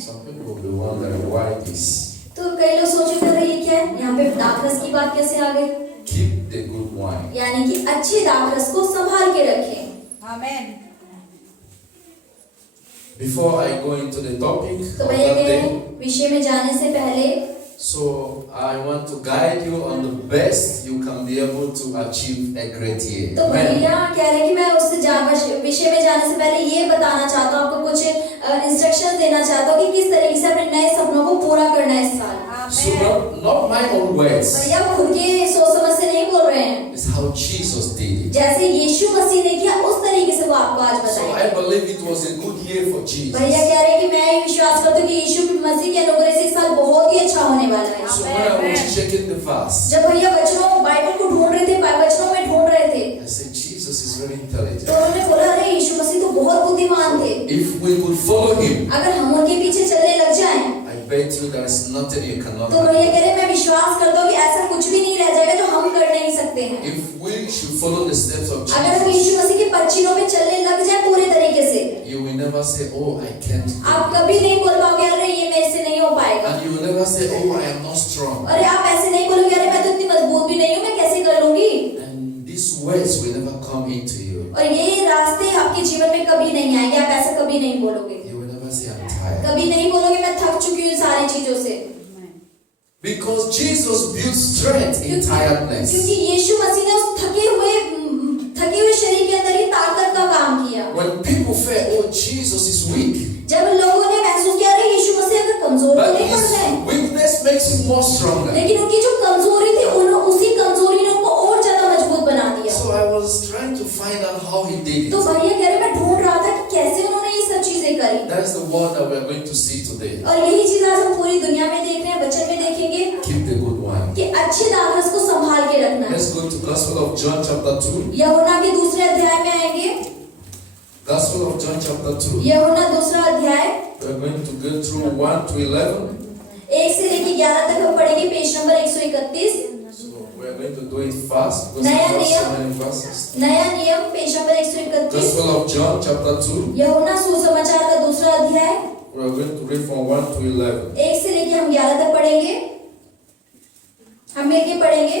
Some people will be wondering why this. तो कई लोग सोचेंगे अरे ये क्या है, यहाँ पे दाखरस की बात कैसे आ गई? Keep the good wine. यानी कि अच्छे दाखरस को संभाल के रखें। आमेन। Before I go into the topic तो of भैया that कह रहे day, हैं, विषय में जाने से पहले so I want to guide you on the best you can be able to achieve a great year. तो Amen. भैया कह रहे हैं कि मैं उससे विषय में जाने से पहले ये बताना चाहता हूँ, आपको कुछ इंस्ट्रक्शन देना चाहता हूँ कि किस तरीके से अपने नए सपनों को पूरा करना है इस साल। So not my own words. भैया खुद के सोच समझ से नहीं बोल रहे हैं, It's how Jesus did it. जैसे यीशु मसीह ने किया उस तरीके से वो आपको आज So बताएंगे। I believe it was a good year for Jesus. भैया कह रहे हैं कि मैं ये विश्वास करता हूँ कि यीशु मसीह के अनुग्रह से इस साल बहुत ही अच्छा होने वाला है। So when I was checking the verse, जब भैया वचनों बाइबल को ढूंढ रहे थे, वचनों में ढूंढ रहे थे, I said Jesus is very तो intelligent. उन्होंने बोला अरे यीशु मसीह तो बहुत बुद्धिमान थे, If we could follow him, अगर हम उनके पीछे चलने लग जाएं, I bet you there is nothing you cannot तो do. भैया कह रहे हैं मैं विश्वास करता हूँ कि ऐसा कुछ भी नहीं रह जाएगा जो हम कर नहीं सकते हैं। If we should follow the steps of अगर हम Jesus, यीशु मसीह के पच्चीनों पे चलने लग जाए पूरे तरीके से, you will never say, oh, I can't do आप it. कभी नहीं बोल पाओगे अरे ये मेरे से नहीं हो पाएगा, And you will never say, oh, I am not strong. अरे आप ऐसे नहीं बोलोगे अरे मैं तो इतनी मजबूत भी नहीं हूँ, मैं कैसे कर लूंगी। And these words will never come into you. और ये रास्ते आपके जीवन में कभी नहीं आएंगे, आप ऐसा कभी नहीं बोलोगे, You will never say, I'm tired. कभी नहीं बोलोगे मैं थक चुकी हूँ सारी चीजों से। Because Jesus built strength in tiredness. क्योंकि यीशु मसीह ने उस थके हुए शरीर के अंदर ही ताकत का काम किया। When people felt, oh, Jesus is weak, जब लोगों ने महसूस किया अरे यीशु मसीह अगर कमजोर तो but नहीं पड़ his गए, weakness makes him more stronger. लेकिन उनकी जो कमजोरी थी उसी कमजोरी ने उनको और ज्यादा मजबूत बना दिया। So I was trying to find out how he did तो it. भैया कह रहे मैं ढूंढ रहा था कि कैसे उन्होंने ये सब चीजें करी, That's the word that we are going to see today. और यही चीज आज हम पूरी दुनिया में देख रहे हैं, वचन में देखेंगे Keep the good wine. कि अच्छे दाखरस को संभाल के रखना है। Let's go to Gospel of John chapter 2. यूहन्ना के दूसरे अध्याय में आएंगे, Gospel of John chapter 2. यूहन्ना दूसरा अध्याय We're going to go through 1 to 11. 1 से लेकर 11 तक हम पढ़ेंगे, page number 131। So we're going to do it fast because नया there are नियम। so many verses. नया नियम, page number 131। Gospel of John chapter 2. यूहन्ना सुसमाचार का दूसरा अध्याय, We're going to read from 1 to 11. 1 से लेकर हम 11 तक पढ़ेंगे। हम मिलके पढ़ेंगे।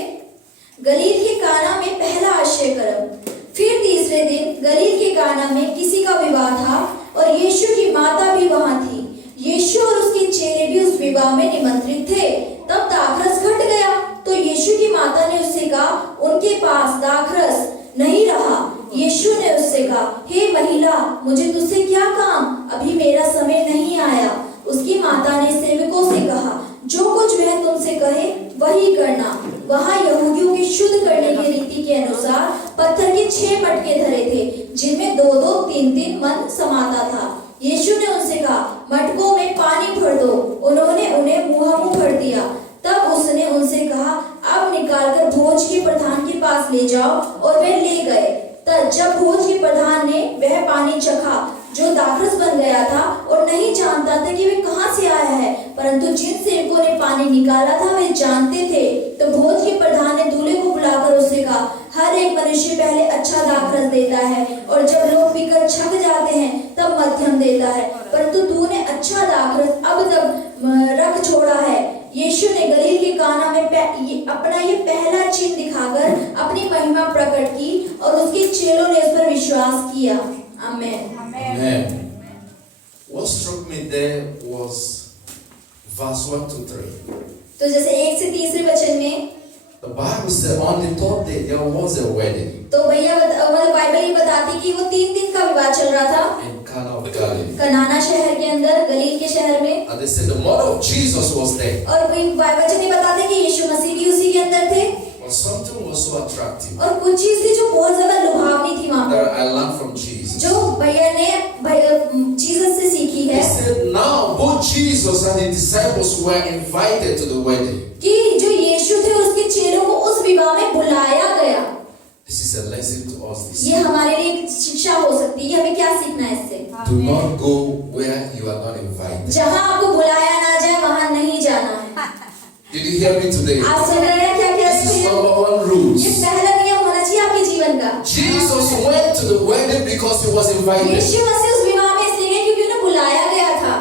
गलील के काना में पहला आश्चर्य कर्म। फिर तीसरे दिन गलील के काना में किसी का विवाह था और यीशु की माता भी वहां थी। यीशु और उसके चेले भी उस विवाह में निमंत्रित थे। तब दाखरस घट गया तो यीशु की माता ने उससे कहा, उनके पास दाखरस नहीं रहा। यीशु ने उससे कहा, हे महिला, मुझे तुझसे क्या काम, अभी मेरा समय नहीं आया। उसकी माता ने सेवकों से कहा, जो कुछ वह तुमसे कहे वही करना। वहां यहूदियों की शुद्ध करने की रीति के अनुसार पत्थर के 6 मटके धरे थे, जिनमें 2-2, 3-3 मन समाता था। यीशु ने उनसे कहा, मटकों में पानी भर दो। उन्होंने उन्हें मुंह भर दिया। तब उसने उनसे कहा, अब निकालकर भोज के प्रधान के पास ले जाओ, और वे ले गए। तब जब भोज के प्रधान ने वह पानी चखा जो दाखरस बन गया था, और नहीं जानता था कि वे कहां से आया है, परंतु जिन सेवकों ने पानी निकाला था वे जानते थे, तो भोज के प्रधान ने दूल्हे को बुलाकर उससे कहा, हर एक मनुष्य पहले अच्छा दाखरस देता है, और जब लोग पीकर छक जाते हैं तब मध्यम देता है, परंतु तूने अच्छा दाखरस अब तक रख छोड़ा है। यीशु ने गलील के काना में अपना ये पहला चिन्ह दिखाकर अपनी महिमा प्रकट की, और उसके चेलों ने उस पर विश्वास किया। आमेन। Amen. What struck me there was verse 1 to 3. तो जैसे 1 से 3 वचन में The Bible said on the third day there was a wedding तो भैया मतलब बाइबल ये बताती कि वो 3 दिन का विवाह चल रहा था in Cana of Galilee. कनाना शहर के अंदर, गलील के शहर में। And they said the mother of Jesus was there. और वचन ये बताते कि यीशु मसीह भी उसी के अंदर थे, But something was so attractive और कुछ चीज थी जो बहुत ज्यादा लुभावनी थी वहां पर, that I learned from Jesus. जो भैया ने जीसस से सीखी He है said now both Jesus and the disciples were invited to the wedding. कि जो यीशु थे और उसके चेलों को उस विवाह में बुलाया गया। This is a lesson to us this ये हमारे लिए एक शिक्षा हो सकती है, हमें क्या सीखना है इससे? Do not go where you are not invited. जहाँ आपको बुलाया ना जाए वहाँ नहीं जाना है। Did you hear me today? आप सुन रहे हैं क्या क्या? This is number 1 rule. ये पहला नियम होना चाहिए आपके जीवन का। Jesus went to the wedding because he was invited. यीशु मसीह उस विवाह में इसलिए गए क्योंकि उन्हें बुलाया गया था।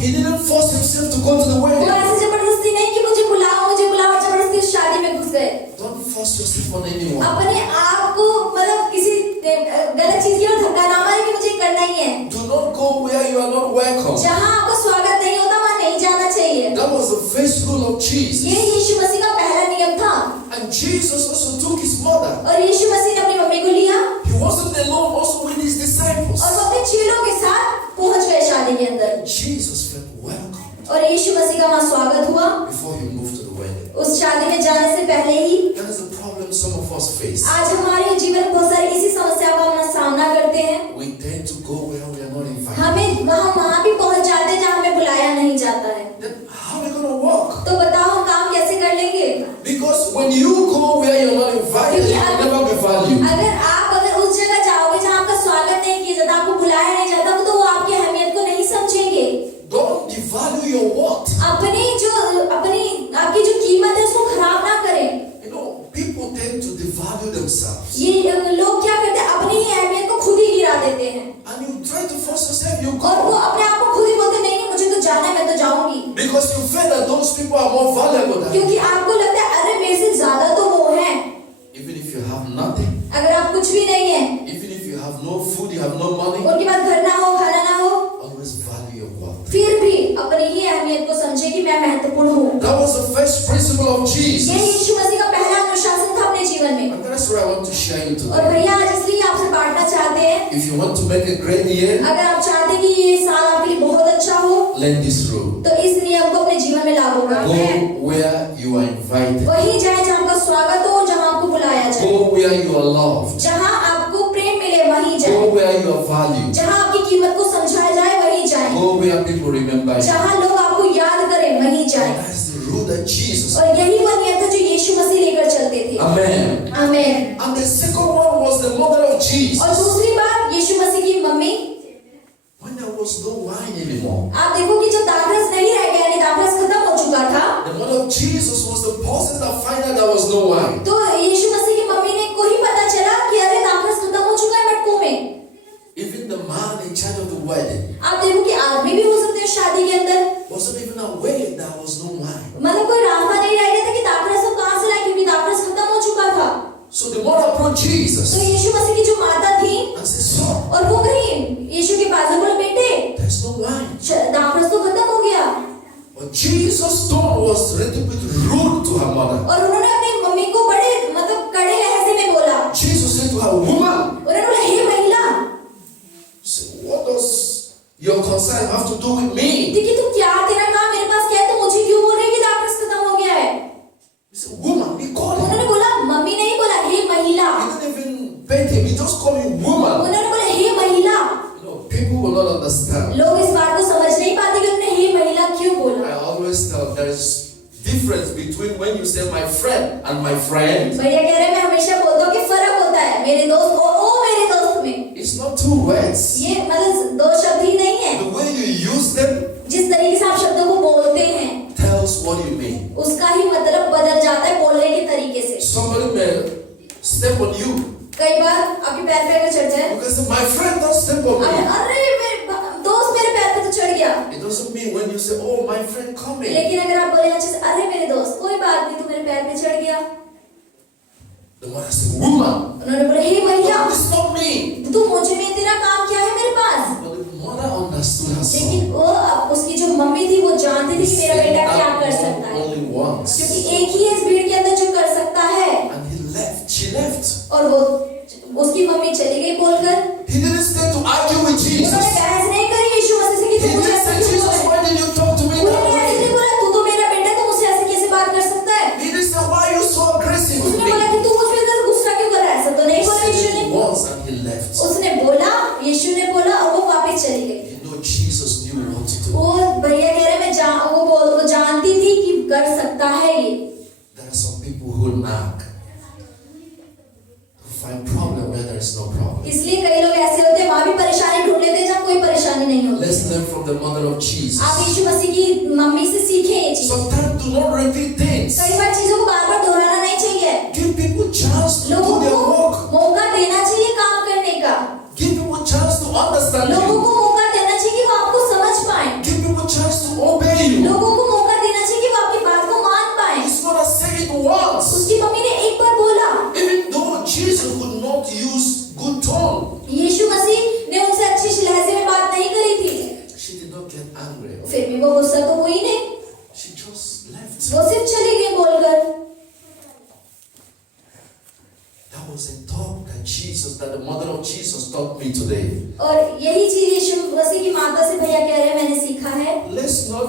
He didn't force himself to go to the वो wedding. ऐसे जबरदस्ती नहीं कि मुझे बुलाओ जबरदस्ती उस शादी में घुस गए। Don't force yourself on anyone. अपने आप को मतलब किसी गलत चीज की ओर धक्का ना मारे कि मुझे करना ही है। Do not go where you are not welcome. जहाँ आपको स्वागत नहीं होता वहाँ नहीं जाना चाहिए। That was the first rule of Jesus. ये यीशु मसीह का पहला नियम था। And Jesus also took his mother. और यीशु मसीह ने अपनी मम्मी को लिया He wasn't alone, also with his disciples. और वो अपने चेलों के साथ पहुंच गए शादी के अंदर। Jesus felt welcome और यीशु मसीह का वहाँ स्वागत हुआ before he moved to the wedding. उस शादी में जाने से पहले ही। That is the problem some of us face. आज हमारे जीवन में बहुत सारी इसी समस्या का हम सामना करते हैं। We tend to go where we are not invited. हमें वहाँ भी पहुंच जाते हैं जहाँ हमें बुलाया नहीं जाता है। Then how are we going to walk? तो बताओ हम काम कैसे कर लेंगे? Because when you go where you're not invited, you will never be valued. अगर उस जगह जाओगे जहाँ आपका स्वागत नहीं किया जाता, आपको बुलाया नहीं जाता, तो वो आपकी अहमियत को नहीं समझेंगे। Don't devalue your worth. आपकी जो कीमत है उसको खराब ना करें। You know, people tend to devalue themselves. ये लोग क्या करते हैं, अपनी ही अहमियत को खुद ही गिरा देते हैं। And you try to force yourself, you और वो go. अपने आप को खुद ही बोलते नहीं नहीं मुझे तो जाना है, मैं तो जाऊंगी। Because you feel that those people are more valuable than you. क्योंकि आपको लगता है अरे मेरे से ज्यादा तो वो है। Even if you have nothing, अगर आप कुछ भी नहीं है, even if you have no food, you have no money, उनके पास घर ना हो, खाना ना हो, always value your worth. फिर भी अपनी ही अहमियत को समझे कि मैं महत्वपूर्ण हूँ। That was the first principle of ये Jesus. यीशु मसीह का पहला अनुशासन था अपने जीवन में। And that's what I want to share you और today. भैया आज इसलिए आपसे बांटना चाहते हैं, If you want to make a great year, अगर आप चाहते हैं कि ये साल आपके लिए बहुत अच्छा हो, learn this rule. तो इस नियम को अपने जीवन में लागू Go करें। where you are invited. वही जाए जहाँ आपका स्वागत हो, जहाँ आपको बुलाया जाए, Go where you are loved. जहाँ आपको प्रेम मिले वही जाए, Go where you are valued. जहाँ आपकी कीमत को समझाया जाए वही जाए, Go where people remember you. जहाँ लोग आपको याद करें वही जाए। That's the rule that Jesus. और यही वो नियम था जो यीशु मसीह लेकर चलते थे। Amen. आमीन। And the second one was the mother of Jesus. और दूसरी बात यीशु मसीह की mummy. When there was no wine anymore, आप देखो कि जब दाखरस नहीं रह गया, यानी दाखरस खत्म हो चुका था, the mother of Jesus was the person that found out there was no wine. तो यीशु मसीह की मम्मी ने को ही पता चला कि अरे दाखरस खत्म हो चुका है मटकों में। Even the man in charge of the wedding आप देखो कि आदमी भी हो सकते हैं शादी के अंदर, wasn't even aware there was no wine. मतलब कोई रास्ता नहीं रह गया था कि दाखरस हम कहाँ से लाए, क्योंकि दाखरस खत्म हो चुका था। So the mother approached Jesus तो यीशु मसीह की जो माता थी and said, Son, और वो गई यीशु के पास में, बोला बेटे there's no wine. दाखरस तो खत्म हो गया। But Jesus' tone was a little bit rude to her mother. और उन्होंने अपनी मम्मी को बड़े मतलब कड़े लहजे में बोला। Jesus said to her, Woman, उन्होंने बोला हे महिला, what does your concern have to do with me? देखिए तू क्या, तेरा काम मेरे पास क्या है, तो मुझे क्यों बोल रही है कि दाखरस खत्म हो गया है? He said, Woman, he called him. उन्होंने बोला, मम्मी नहीं बोला, हे महिला। He didn't even beg him, he just called him woman. उन्होंने बोला हे महिला। You know, people will not understand. लोग इस बात को समझ नहीं पाते कि उन्होंने हे महिला क्यों बोला। I always tell there is difference between when you say my friend and my friend. भैया कह रहे हैं, मैं हमेशा बोलता हूँ कि फर्क होता है मेरे दोस्त और ओ मेरे दोस्त में। It's not two words. ये मतलब दो शब्द ही नहीं है। The way you use them जिस तरीके से आप शब्दों को बोलते हैं tells what you mean. उसका ही मतलब बदल जाता है बोलने के तरीके से। Somebody may step on you. कई बार आपके पैर पे चढ़ जाए, You can say, my friend don't step on me. अरे मेरे दोस्त मेरे पैर पे तो चढ़ गया। It doesn't mean when you say, oh, my friend coming. लेकिन अगर आप बोले अच्छे से, अरे मेरे दोस्त कोई बात नहीं, तू मेरे पैर पे चढ़ गया। The mother said, woman, उन्होंने बोला हे महिला, it's not me. तू मुझे में, तेरा काम क्या है मेरे पास? But the mother understood her son. लेकिन वो उसकी जो मम्मी थी वो जानती थी कि मेरा बेटा क्या कर सकता है, Only once. क्योंकि एक ही है इस भीड़ के अंदर जो कर सकता है। And he left. She left. और वो उसकी मम्मी चली गई बोलकर। He didn't stay to argue with Jesus. उन्होंने बहस नहीं करी यीशु मसीह से कि He तू मुझे didn't ऐसे say, क्यों बोल Jesus, रहा है? why did you talk to me उन्होंने that ऐसे नहीं way? बोला तू तो मेरा बेटा है, तू मुझसे ऐसे कैसे बात कर सकता है? He didn't say, why are you so aggressive with उसने me? बोला कि तू मुझ पे इतना गुस्सा क्यों कर रहा है? ऐसा तो He नहीं बोला said यीशु ने। it once and he left. उसने बोला, यीशु ने बोला और वो वापस चली गई। You know, Jesus knew what to do. वो भैया कह रहे हैं, वो जानती थी कि कर सकता है ये। There are some people who nag, who find problem where there is no problem. इसलिए कई लोग ऐसे होते हैं, वहां भी परेशानी ढूंढ लेते हैं जहाँ कोई परेशानी नहीं होती। Let's learn from the mother of Jesus. आप यीशु मसीह की मम्मी से सीखें ये चीज। Sometimes do not repeat things. कई बार चीजों को बार बार दोहराना नहीं चाहिए। Give people chance to लोगों do their को work. मौका देना चाहिए काम करने का। Give people chance to understand लोगों you. को मौका देना चाहिए कि वो आपको समझ पाए। Give people chance फिर भी वो गुस्सा तो हुई नहीं, She just left. वो सिर्फ चली गई बोलकर। That was a talk that the mother of Jesus taught me today. और यही चीज यीशु मसीह की माता से भैया कह रहे हैं, मैंने सीखा है। Let's not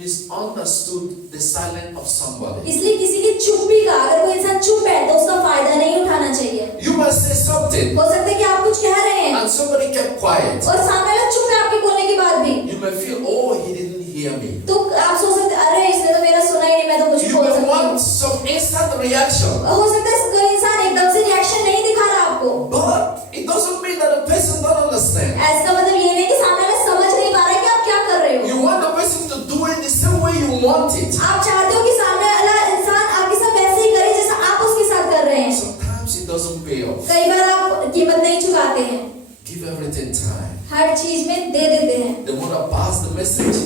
misunderstood the silence of somebody. इसलिए किसी की चुप्पी का, अगर कोई इंसान चुप है तो उसका फायदा नहीं उठाना चाहिए। You must say something, हो सकता है कि आप कुछ कह रहे हैं and somebody kept quiet. और सामने वाला चुप है आपके बोलने के बाद भी, You may feel, oh, he didn't hear me. तो आप सोच सकते हैं, अरे इसने तो मेरा सुना ही नहीं, मैं तो कुछ You बोल may सकती want हूँ। some instant reaction, हो सकता है कोई इंसान एकदम से रिएक्शन नहीं दिखा रहा आपको, but it doesn't mean that the person don't understand. ऐसा मतलब ये नहीं कि सामने वाला समझ नहीं पा रहा है कि आप क्या कर रहे हो। You want the person to do it the same way you want it. आप चाहते हो कि सामने वाला इंसान आपके साथ वैसे ही करे जैसा आप उसके साथ कर रहे हैं। Sometimes it doesn't pay off. कई बार आप कीमत नहीं चुकाते हैं, Give everything time. हर चीज में दे देते हैं। The mother passed the message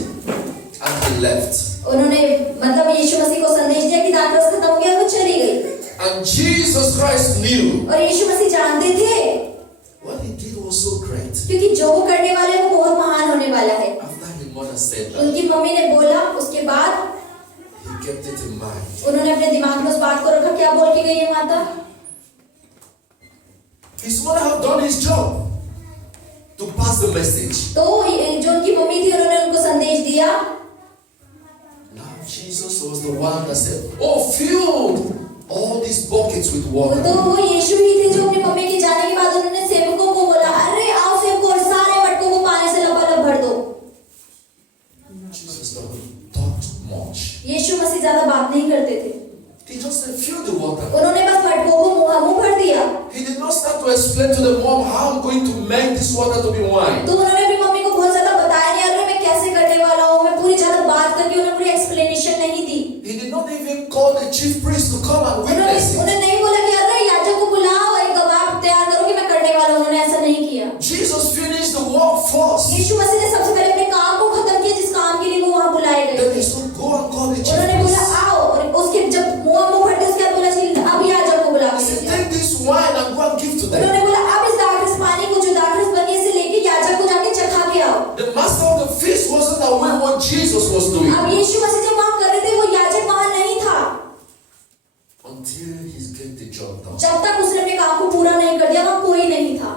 and he left. उन्होंने मतलब यीशु मसीह को संदेश दिया कि दाखरस खत्म हो गया, वो चली गई। And Jesus Christ knew और यीशु मसीह जानते थे what he did was so great. क्योंकि जो वो करने वाले हैं वो बहुत महान होने वाला है। After his mother said that, उनकी मम्मी ने बोला, उसके बाद he kept it in mind. उन्होंने अपने दिमाग में उस बात को रखा, क्या बोल के गई है माता? His mother had done his job to pass the message. तो जो उनकी मम्मी थी उन्होंने उनको संदेश दिया। Now Jesus was the one that said, oh, filled all these buckets with तो water. वो यीशु ही थे जो अपनी मम्मी के जाने के बाद उन्होंने सेवकों को बोला, अरे आओ सेवकों और सारे मटकों को पानी से लबालब भर दो। Jesus don't talk much. यीशु मसीह ज्यादा बात नहीं करते थे, He just said, fill the water. उन्होंने बस मटकों को मुंह भर दिया। He did not start to explain to the mom how I'm going to make this water to be wine. तो उन्होंने अपनी मम्मी को बहुत ज्यादा बताया नहीं, अरे मैं कैसे करने वाला हूँ, मैं पूरी ज्यादा बात करके उन्हें पूरी एक्सप्लेनेशन नहीं दी। He did not even call the chief priest to come and witness it. उन्हें नहीं बोला कि अरे याजक को बुलाओ, एक गवाह तैयार करो कि मैं करने वाला हूँ, उन्होंने ऐसा नहीं किया। Jesus finished the work first. यीशु मसीह ने सबसे पहले अपने काम को खत्म किया जिस काम के लिए वो वहाँ बुलाए गए Then थे। he said, go and call the chief उन्होंने बोला priest. आओ, और उसके जब मुंह फटे उसके बाद बोला कि अब याजक को बुला He के said, लेके आओ। take this wine and go and give to them. उन्होंने बोला अब इस दाखरस पानी को जो दाखरस बनी है इसे लेके याजक को जाके चखा के आओ। The master of the feast wasn't aware what Jesus was doing अब यीशु मसीह जब वहाँ कर रहे थे वो याजक वहाँ नहीं था until he get the job done. जब तक उसने अपने काम को पूरा नहीं कर दिया, वहाँ कोई नहीं था।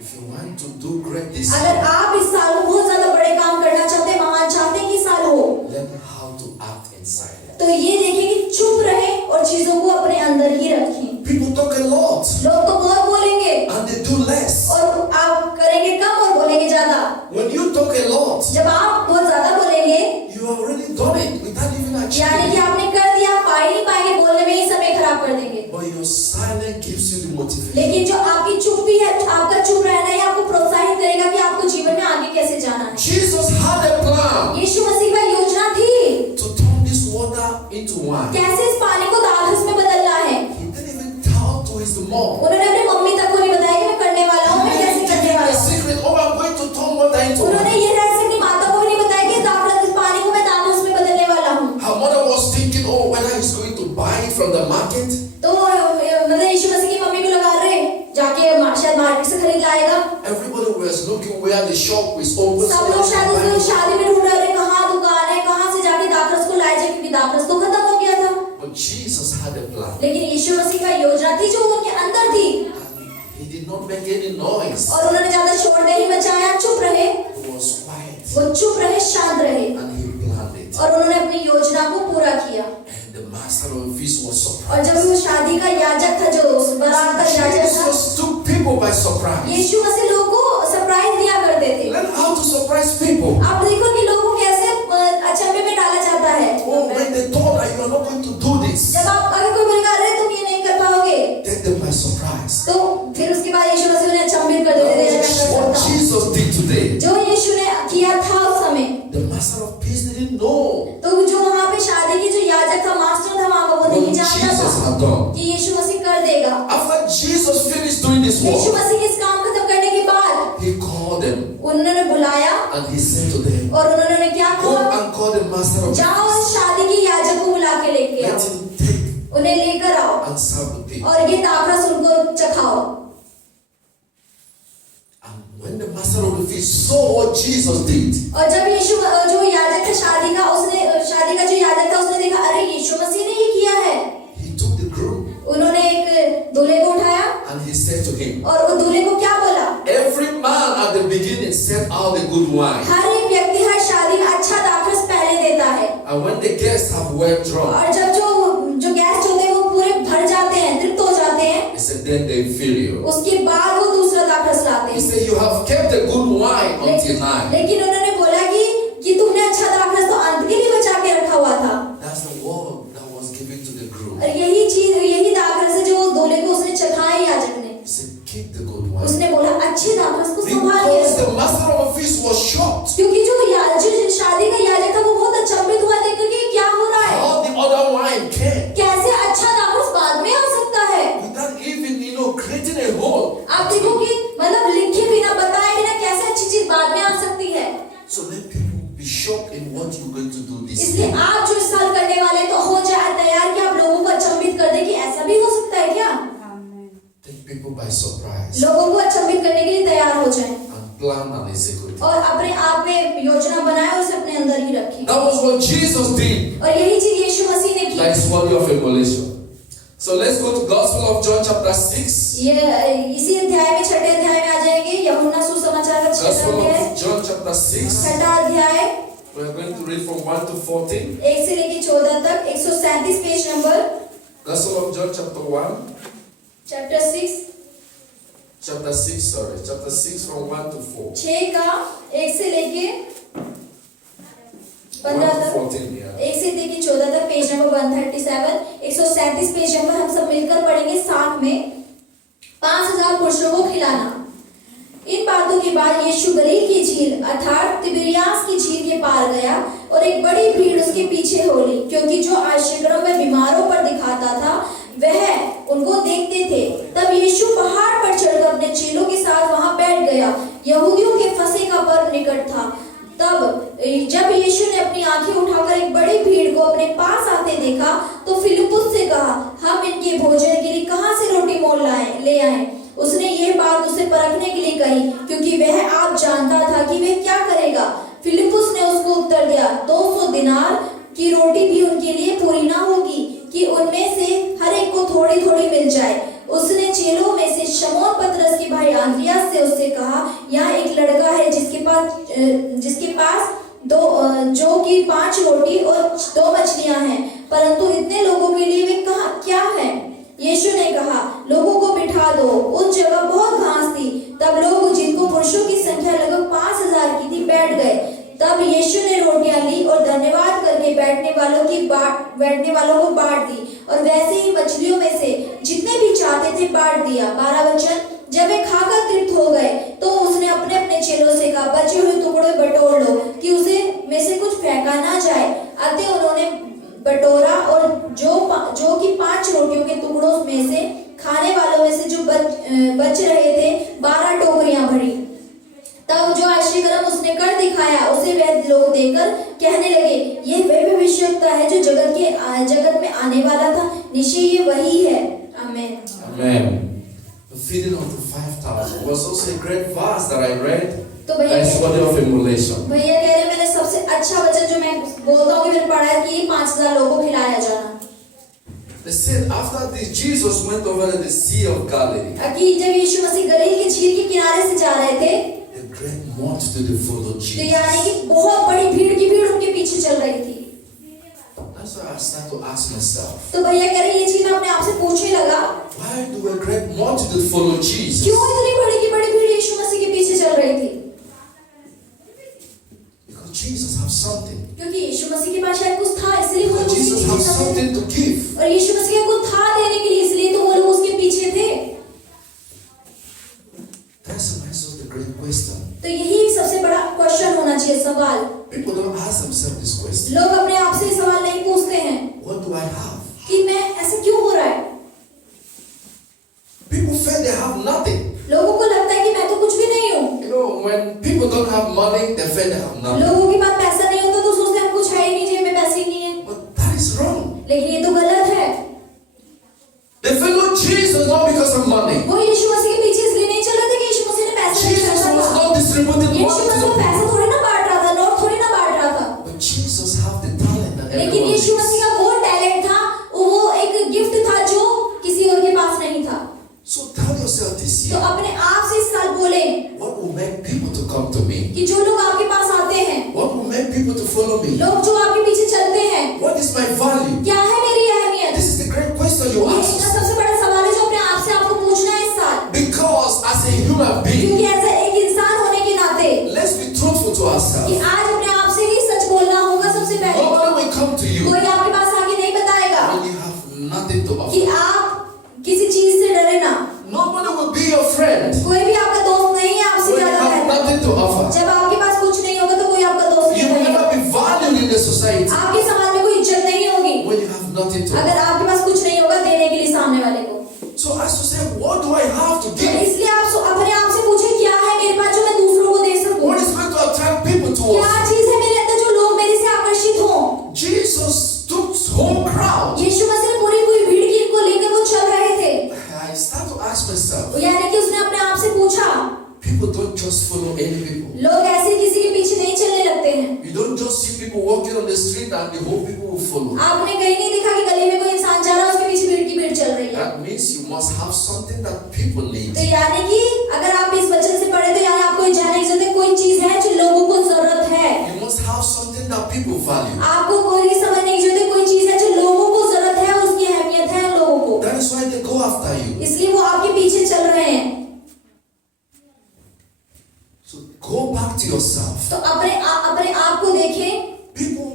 If you want to do great this अगर year, आप इस साल को बहुत ज्यादा बड़े काम करना चाहते हैं, महान चाहते हैं कि साल हो, learn how to act inside. तो ये देखें कि चुप रहें और चीजों को अपने अंदर ही रखें। People talk a lot लोग तो बहुत बोलेंगे and they do less. और आप करेंगे कम और बोलेंगे ज्यादा। When you talk a lot, जब आप बहुत ज्यादा बोलेंगे you have already done it without even यानी achieving कि it. आपने कर दिया, आप पा ही नहीं पाएंगे, बोलने में ही समय खराब कर देंगे। But your silence gives you the motivation. लेकिन जो आपकी चुप्पी है, आपका चुप रहना ही आपको प्रोत्साहित करेगा कि आपको जीवन में आगे कैसे जाना है। Jesus had a plan यीशु मसीह का योजना थी to turn this water into wine. कैसे इस पानी को दाखरस में बदलना है। He didn't even tell to his mom. उन्होंने अपनी मम्मी तक को नहीं बताया कि मैं करने वाला हूँ, मैं He कैसे didn't करने give वाला the हूँ। secret. Oh, I'm going to turn water into उन्होंने wine. ये रहस्य अपनी माता को भी नहीं बताया कि दाखरस इस पानी को मैं दाखरस में बदलने वाला हूँ। Her mother was thinking, oh, whether he's going to buy it from the market. तो मतलब यीशु मसीह की मम्मी को लगा रहे जाके शायद मार्केट से खरीद लाएगा। Everybody was looking where the shop is open. सब लोग शायद उसको शादी में ढूंढ रहे, कहाँ दुकान है, कहाँ से जाके दाखरस को लाए जाए, क्योंकि दाखरस तो खत्म हो गया था। But Jesus had a plan. लेकिन यीशु मसीह का योजना थी जो उनके अंदर थी And he did not make any noise. और उन्होंने ज्यादा शोर नहीं मचाया, चुप रहे, He was quiet. वो चुप रहे, शांत रहे And he planned it. और उन्होंने अपनी योजना को पूरा किया। And the master of the feast was surprised. और जब वो शादी का याजक था, जो उस बारात का याजक था, Jesus took people by surprise. यीशु मसीह लोगों को सरप्राइज दिया करते थे। Learn how to surprise people. आप देखो कि लोगों को कैसे अचंभे में डाला जाता है। Oh, when they thought that you are not going to do this, जब आप अगर कोई बोलेगा अरे तुम ये नहीं कर पाओगे, take them by surprise. तो फिर उसके बाद यीशु मसीह उन्हें अचंभित कर देते थे। That's what Jesus did today. जो यीशु ने किया था उस समय, The master of peace didn't know तो जो वहाँ पे शादी की जो याजक था, मास्टर था वहाँ का, वो what नहीं जानता Jesus था had done. कि यीशु मसीह कर देगा। After Jesus finished doing this Yeshu work, मसीह के इस काम खत्म करने के बाद he called them उन्होंने बुलाया and he said to them, और उन्होंने क्या go कहा, and call the master of जाओ peace. उस शादी की याजक को बुला के लेके Let आओ, him take उन्हें लेकर आओ and serve the people. और ये दाखरस उनको चखाओ। And when the master of the feast saw what Jesus did, और जब यीशु जो याजक wedding set out the good wine. हर एक व्यक्ति हर शादी में अच्छा दाखरस पहले देता है। And when the guests have well drunk, और जब जो गेस्ट होते हैं वो पूरे भर जाते हैं, तृप्त हो जाते हैं, he said, then they fill you. उसके बाद वो दूसरा दाखरस लाते He हैं। said, you have kept the good wine until now. लेकिन उन्होंने बोला कि तुमने अच्छा दाखरस तो अंत के लिए बचा के रखा हुआ था। That's the word that was given to the groom. और यही दाखरस है जो वो दूल्हे को उसने चखाया याजक ने। He said, keep the good wine. उसने बोला अच्छे दाखरस को संभालिए। Because the master of the feast was shocked. क्योंकि जो शादी का याजक था वो बहुत अचंभित हुआ देख करके क्या हो रहा है, How the other wine came कैसे अच्छा दाखरस बाद में आ सकता है। without even, creating a hole. आप देखो कि मतलब लिखे बिना बताए बिना कैसे अच्छी चीज बाद में आ सकती है। So let people be shocked in what you're going to do this इसलिए year. आप जो इस साल करने वाले तो हो जाए तैयार कि आप लोगों को अचंभित कर दे कि ऐसा भी हो सकता है क्या। Take people by surprise लोगों को अचंभित करने के लिए तैयार हो जाए and plan and execute. और अपने आप में योजना बनाए और उसे अपने अंदर ही रखें। That was what Jesus did. और यही चीज यीशु मसीह ने की। That is worthy of emulation. So let's go to Gospel of John chapter 6. ये इसी अध्याय में छठे अध्याय में आ जाएंगे। यूहन्ना सुसमाचार का छठा Gospel अध्याय, of John chapter 6. छठा अध्याय, We are going to read from 1 to 14. 1 से लेकर 14 तक, 137 page number, Gospel of John chapter 1. Chapter 6 Chapter 6 from 1 to 4. 6 का 1 से लेके 15 तक, 14, yeah. 1 से लेके 14 तक, पेज नंबर 137, 137 पेज नंबर हम सब मिलकर पढ़ेंगे साथ में। 5000 पुरुषों को खिलाना। इन बातों के बाद यीशु गलील की झील अर्थात तिबिरियास की झील के पार गया और एक बड़ी भीड़ उसके पीछे हो ली, क्योंकि जो आश्चर्यों में बीमारों पर दिखाता था वह उनको देखते थे। तब यीशु पहाड़ पर चढ़कर अपने चेलों के साथ वहां बैठ गया। यहूदियों के फसह का पर्व निकट था। तब जब यीशु ने अपनी आंखें उठाकर एक बड़ी भीड़ को अपने पास आते देखा तो फिलिप्पुस से कहा, हम इनके भोजन के लिए कहां से रोटी मोल ले आए। उसने यह बात उसे परखने के लिए कही, क्योंकि वह आप जानता था कि वह क्या करेगा। फिलिप्पुस ने उसको उत्तर दिया, 200 दिनार की रोटी भी उनके लिए पूरी ना होगी कि उनमें से हर एक को थोड़ी थोड़ी मिल जाए। उसने चेलों में से शमौन पतरस के भाई आंद्रियास से उससे कहा, यहाँ एक लड़का है जिसके पास जो कि 5 रोटी और 2 मछलियां हैं, परंतु इतने लोगों के लिए वे क्या है। यीशु ने कहा, लोगों को बिठा दो। उस जगह बहुत घास थी। तब लोग, जिनको पुरुषों की संख्या लगभग 5000 की थी, बैठ गए। तब यीशु ने रोटियां ली और धन्यवाद करके बैठने वालों को बांट दी, और वैसे ही मछलियों में से जितने भी चाहते थे बांट दिया। 12 वचन। जब वे खाकर तृप्त हो गए तो उसने अपने अपने चेलों से कहा, बचे हुए टुकड़े बटोर लो कि उसे में से कुछ फेंका ना जाए। अतः उन्होंने बटोरा और जो कि 5 रोटियों के टुकड़ों में से खाने वालों में से जो बच रहे थे 12 टोकरियां भरी। तब जो आश्चर्य उसने कर दिखाया उसे वह लोग देखकर कहने लगे, यह वह भविष्यवक्ता है जो जगत में आने वाला था। निश्चय ये वही है। आमीन। Amen. The feeding of the 5,000 was also a great verse that I read. तो भैया That is worthy of emulation. भैया कह रहे मैंने सबसे अच्छा वचन जो मैं बोलता हूँ कि मैंने पढ़ा है कि 5000 लोगों को खिलाया जाना। They said after this Jesus went over to the Sea of Galilee. कि जब यीशु मसीह गलील की झील के किनारे से जा रहे थे, A great multitude followed तो Jesus. यानी कि बहुत बड़ी भीड़ की भीड़ उनके पीछे चल रही थी। That's why I start to ask myself, तो भैया कह रहे ये चीज मैं अपने आप से पूछने लगा, why do a great multitude follow Jesus? क्यों इतनी बड़ी की बड़ी भीड़ यीशु मसीह के पीछे चल रही थी? Because Jesus has something. क्योंकि यीशु मसीह के पास शायद कुछ था, इसलिए वो Because उसके Jesus पीछे has चल रहे थे। something to give. और यीशु मसीह को था देने के लिए, इसलिए तो वो लोग उसके पीछे थे। That's an answer to the great question. तो यही सबसे बड़ा क्वेश्चन होना चाहिए, सवाल। People don't ask themselves this question. लोग अपने आप से सवाल नहीं पूछते हैं What do I have? कि मैं ऐसा क्यों हो रहा है। People feel they have nothing. लोगों को लगता है कि मैं तो कुछ भी नहीं हूँ। You know, when people don't have money, they feel they have nothing. लोगों के पास पैसा नहीं होता तो सोचते हैं कुछ है ही नहीं, जेब में पैसे ही नहीं है। But that is wrong. लेकिन ये तो गलत है। They follow Jesus not because of money. वो यीशु मसीह के पीछे इसलिए नहीं चल रहे थे कि यीशु मसीह ने पैसे नहीं Jesus खर्चा was था। not distributing Yeshu money to Masih the पैसा थोड़ी ना बांट रहा था, नोट थोड़ी ना बांट रहा था। But Jesus have the talent that लेकिन everyone यीशु needs. मसीह का वो टैलेंट था, वो एक गिफ्ट था जो किसी और के पास नहीं था। So tell yourself this तो year, अपने आप से इस साल बोले, what will make people to come to me? make people to follow me? लोग जो आपके पीछे चलते हैं, What is my value? क्या है मेरी अहमियत? This is the great question you ये ask. इसका सबसे बड़ा सवाल है जो अपने आप से आपको पूछना है इस साल। Because as a human being, क्योंकि ऐसा एक इंसान होने के नाते let's be truthful to कि ourselves. आज अपने आप से ही सच बोलना होगा। सबसे पहले Nobody will come to you कोई आपके पास आके नहीं बताएगा when you have nothing to कि offer. आप किसी चीज से डरे ना। Nobody will be your friend कोई भी आपका दोस्त नहीं है आपसे when you ज्यादा have बेहतर। nothing to offer. जब आपके पास कुछ नहीं होगा तो कोई आपका दोस्त You नहीं will बनेगा। never be valued in the society आपके समाज में कोई इज्जत नहीं होगी when you have nothing to अगर offer. आपके पास कुछ नहीं होगा देने के लिए सामने वाले को। So as you say, what do I have to तो give? इसलिए आप अपने आप से पूछे क्या है मेरे पास जो मैं दूसरों को दे सकूं? What is going to attract people to क्या us? चीज है मेरे अंदर जो लोग मेरे से आकर्षित हों? Jesus took whole crowd. यीशु मसीह ने पूरी भीड़ की को लेकर वो चल रहे थे। I start to ask myself, यानी कि उसने अपने आप से पूछा, people don't just follow any people. लोग ऐसे किसी के पीछे नहीं चलने लगते हैं। You don't just see people walking on the street and the whole people will follow. आपने कहीं नहीं देखा कि गली में कोई इंसान जा रहा है उसके पीछे भीड़ की भीड़ चल रही है। That means you must have something that people need. तो यानी कि अगर आप इस वचन से पढ़े तो यानी आपको ये जानने की जरूरत है कोई चीज है जो लोगों को जरूरत है। You must have something that people value. आपको कोई समझने की जरूरत है कोई चीज है जो लोगों को जरूरत है और उसकी अहमियत है लोगों को। That is why they go after you. इसलिए वो आपके पीछे चल रहे हैं। So go back to yourself. तो अपने आप को देखें People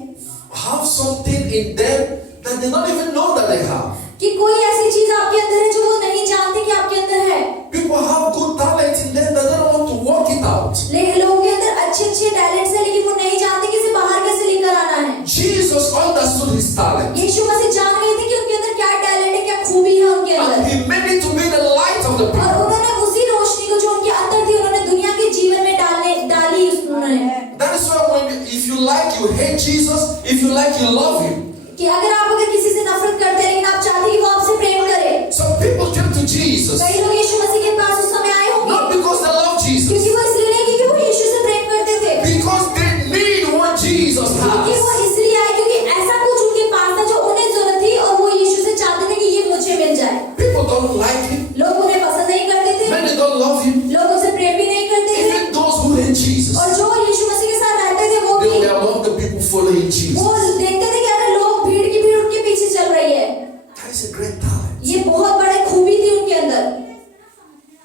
have something in them that they don't even know that they have. कि कोई ऐसी चीज आपके अंदर है जो वो नहीं जानते कि आपके अंदर है। People have good talent in them that they don't want to work it out. लेकिन लोगों के अंदर अच्छे टैलेंट्स हैं लेकिन वो नहीं जानते कि इसे बाहर कैसे लेकर आना है। Jesus understood his talent. यीशु मसीह जान गए थे कि उनके अंदर क्या टैलेंट है क्या खूबी है उनके And अंदर he made it to be the light of the और people. उन्होंने उसी रोशनी को जो उनके अंदर थी उन्होंने दुनिया के जीवन में डाली उन्होंने। That is why if you like, you hate Jesus. If you like, you love him. कि अगर किसी से नफरत करते हैं लेकिन आप चाहते कि वो आपसे प्रेम करे। Some people came to Jesus कई लोग यीशु मसीह के पास उस समय आए होंगे not because they love Jesus, क्योंकि वो इसलिए नहीं क्योंकि वो यीशु से प्रेम करते थे, because they need what Jesus क्योंकि वो has. इसलिए आए क्योंकि ऐसा कुछ उनके पास था जो उन्हें जरूरत थी और वो यीशु से चाहते थे कि ये मुझे मिल जाए। People don't like him. लोग उन्हें पसंद नहीं करते थे, Many don't love him. लोग उनसे प्रेम भी नहीं करते थे Even those who hate Jesus, और जो यीशु मसीह के साथ रहते थे वो they भी were among the people following Jesus. वो देखते थे कि अरे लोग भीड़ की भीड़ उनके पीछे चल रही है। That is a great talent. ये बहुत बड़ी खूबी थी उनके अंदर।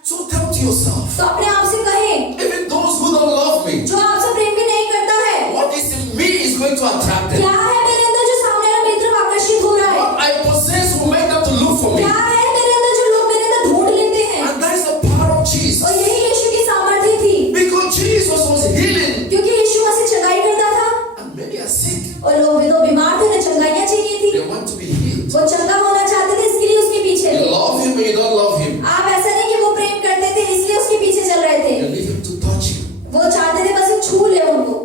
So tell to yourself, तो अपने आप से कहें even those who don't love me, जो आपसे प्रेम भी नहीं करता है what is in me is going to attract them. क्या है मेरे अंदर जो सामने वाला मेरी तरफ आकर्षित हो रहा है, What I possess will make them to look for me. क्या है मेरे अंदर जो लोग मेरे अंदर ढूंढ लेते हैं। And that is the power of Jesus. और यही यीशु की सामर्थ्य थी Because Jesus was healing क्योंकि यीशु मसीह चंगाई करता था and many are sick. और लोग भी तो बीमार थे उन्हें चंगाइयां चाहिए थी, They want to be healed. वो चंगा होना चाहते थे इसके लिए उसके पीछे You थे। love him or you don't love him. आप ऐसा नहीं कि वो प्रेम करते थे इसलिए उसके पीछे चल रहे थे, You need him to touch you. वो चाहते थे बस छू ले उनको।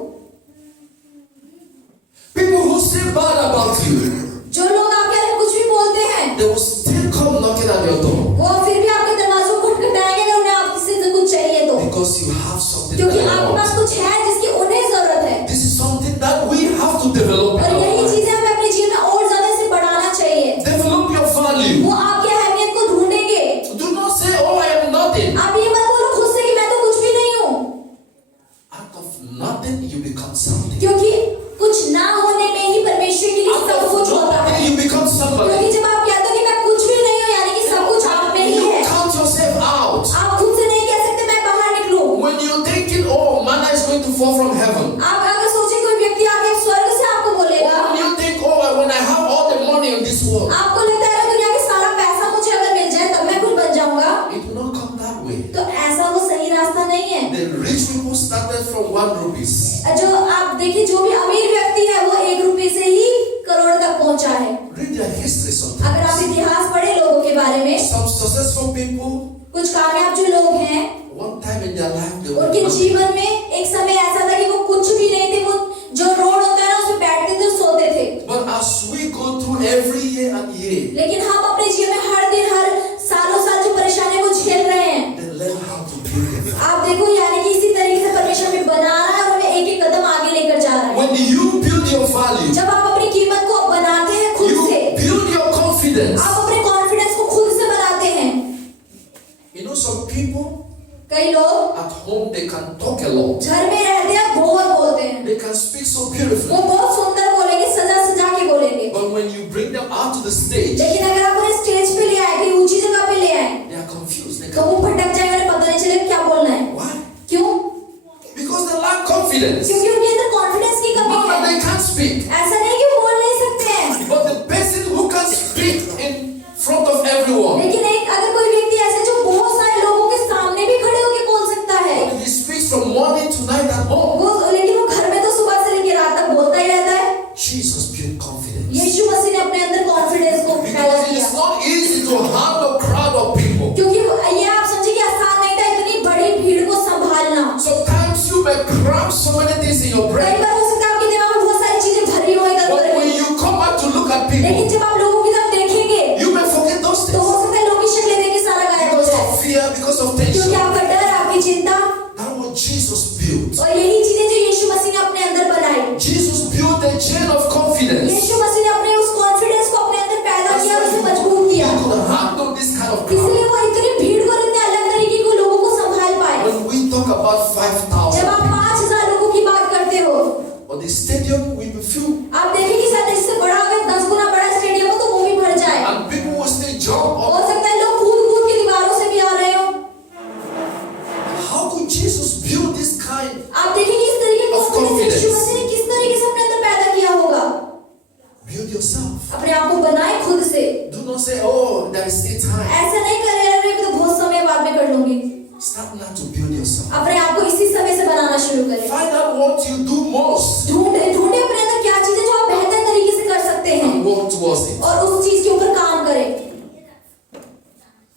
People who say bad about you, जो लोग आपके बारे में कुछ भी बोलते हैं they will still come knocking at your door वो फिर भी आपके दरवाजों को खटखटाएंगे अगर उन्हें आपसे कुछ चाहिए तो, because you have something क्योंकि that they आपके पास want. कुछ है जिसकी उन्हें जरूरत है। This is something that we have to develop और in our यही life. चीजें हमें अपने जीवन में और ज्यादा से बढ़ाना चाहिए। Develop your value. वो आपकी अहमियत को ढूंढेंगे। Do not say, oh, I am nothing. आप ये मत बोलो खुद से कि मैं तो कुछ भी नहीं हूँ, Out of nothing, you become something. क्योंकि कुछ ना होने में ही परमेश्वर के लिए Out सब of कुछ होता है। nothing, you become somebody. क्योंकि जब आप कहते हो कि मैं कुछ भी नहीं हूँ यानी कि सब कुछ आप में ही You है। count yourself out. आप खुद से नहीं कह सकते मैं बाहर निकलूं। When you're thinking, oh, manna is going to fall from heaven. आप अगर सोचे कोई व्यक्ति आके स्वर्ग से आपको बोलेगा, When you think, oh, when I have all the money in this world, आपको लगता है दुनिया के सारा पैसा मुझे अगर मिल जाए तब मैं कुछ बन जाऊंगा, it will not come that way. तो ऐसा वो सही रास्ता नहीं है। The rich people started from 1 rupees. जो आप देखिए जो भी अमीर व्यक्ति है वो 1 रुपए से ही करोड़ तक पहुंचा है। Read their history अगर आप sometimes. इतिहास पढ़े लोगों के बारे में, Some successful people, कुछ कामयाब जो लोग हैं one time in their life, they were उनके nothing. जीवन में एक समय ऐसा था कि वो कुछ भी नहीं थे, वो जो रोड होता है ना उसमें बैठते थे और सोते थे। But as we go through every year and year, लेकिन हम अपने जीवन में हर दिन हर सालों साल जो परेशानी वो झेल रहे हैं, they learn how to build it. आप देखो यानी कि इसी तरीके से परमेश्वर में बना रहा है और हमें एक एक कदम आगे लेकर जा रहा है। When you build your value, जब आप अपनी कीमत को बनाते हैं खुद you से, build your confidence. आप अपने कॉन्फिडेंस को खुद से बनाते हैं। You know, some people कई लोग at home, they can talk a lot. घर में रहते हैं बहुत बोलते हैं, They can speak speak so वो beautifully. बहुत सुंदर बोलेंगे, सजा सजा के बोलेंगे। But when you bring them out to the stage, लेकिन अगर आप उन्हें स्टेज पे ले आए, कहीं ऊंची जगह पे ले आए, they are confused. They तो वो can't. भटक जाएंगे, उन्हें पता नहीं चलेगा क्या बोलना है। Why? क्यों? Because they lack confidence. क्योंकि उनके अंदर कॉन्फिडेंस की कमी Not that है। they can't speak, ऐसा नहीं कि वो बोल नहीं सकते हैं, but the person who can speak in front of everyone, लेकिन एक अगर कोई व्यक्ति ऐसा है जो बहुत सारे लोगों के सामने भी खड़े होकर बोल सकता है, but he speaks from morning to night at home. वो लेकिन वो घर में तो सुबह से लेकर रात तक बोलता ही रहता है। Jesus built confidence. यीशु मसीह ने अपने अंदर कॉन्फिडेंस को पैदा Because it किया, is not easy to handle a crowd of people. क्योंकि ये आप समझिए कि आसान नहीं था इतनी बड़ी भीड़ को संभालना। Sometimes you may cram so many things in your कई brain, बार हो सकता है आपके दिमाग में बहुत सारी चीजें भरी हो इधर but उधर when की, you come out to look at लेकिन people, जब आप लोगों की तरफ देखेंगे you may forget those तो हो things सकता है लोगों की शक्लें देख के सारा गायब हो because जाए, of fear, because of क्योंकि tension. आपका डर, आपकी चिंता, That's what Jesus built. और यही चीजें जो यीशु मसीह ने अपने अंदर बनाई। Jesus built a chain of confidence. यीशु मसीह ने अपने उस कॉन्फिडेंस को अपने अंदर पैदा किया और उसे मजबूत He किया, could handle this kind of crowd. इसलिए वो इतनी भीड़ को और इतने अलग तरीके के लोगों को संभाल पाए। When we talk about जब 5,000, आप 5000 लोगों की बात करते हो, or the stadium will be filled, आप देखेंगे शायद इससे बड़ा अगर 10 गुना बड़ा स्टेडियम हो तो वो भी भर जाए। and people will still jump हो up. सकता है लोग कूद कूद के दीवारों से भी आ रहे हो। How could Jesus build this kind? आप देखेंगे इस तरीके Of का confidence. यीशु मसीह ने किस तरीके से अपने अंदर पैदा किया होगा। Build yourself. अपने आप को बनाए खुद से, Do not say, oh, there is still time. ऐसा नहीं करे अरे मैं तो बहुत समय बाद में कर लूंगी। Start now to build yourself. अपने आप को इसी समय से बनाना शुरू करें। Find out what you do most ढूंढे अपने अंदर क्या चीजें जो आप बेहतर तरीके से कर सकते हैं and work towards it. और उस चीज के ऊपर काम करें।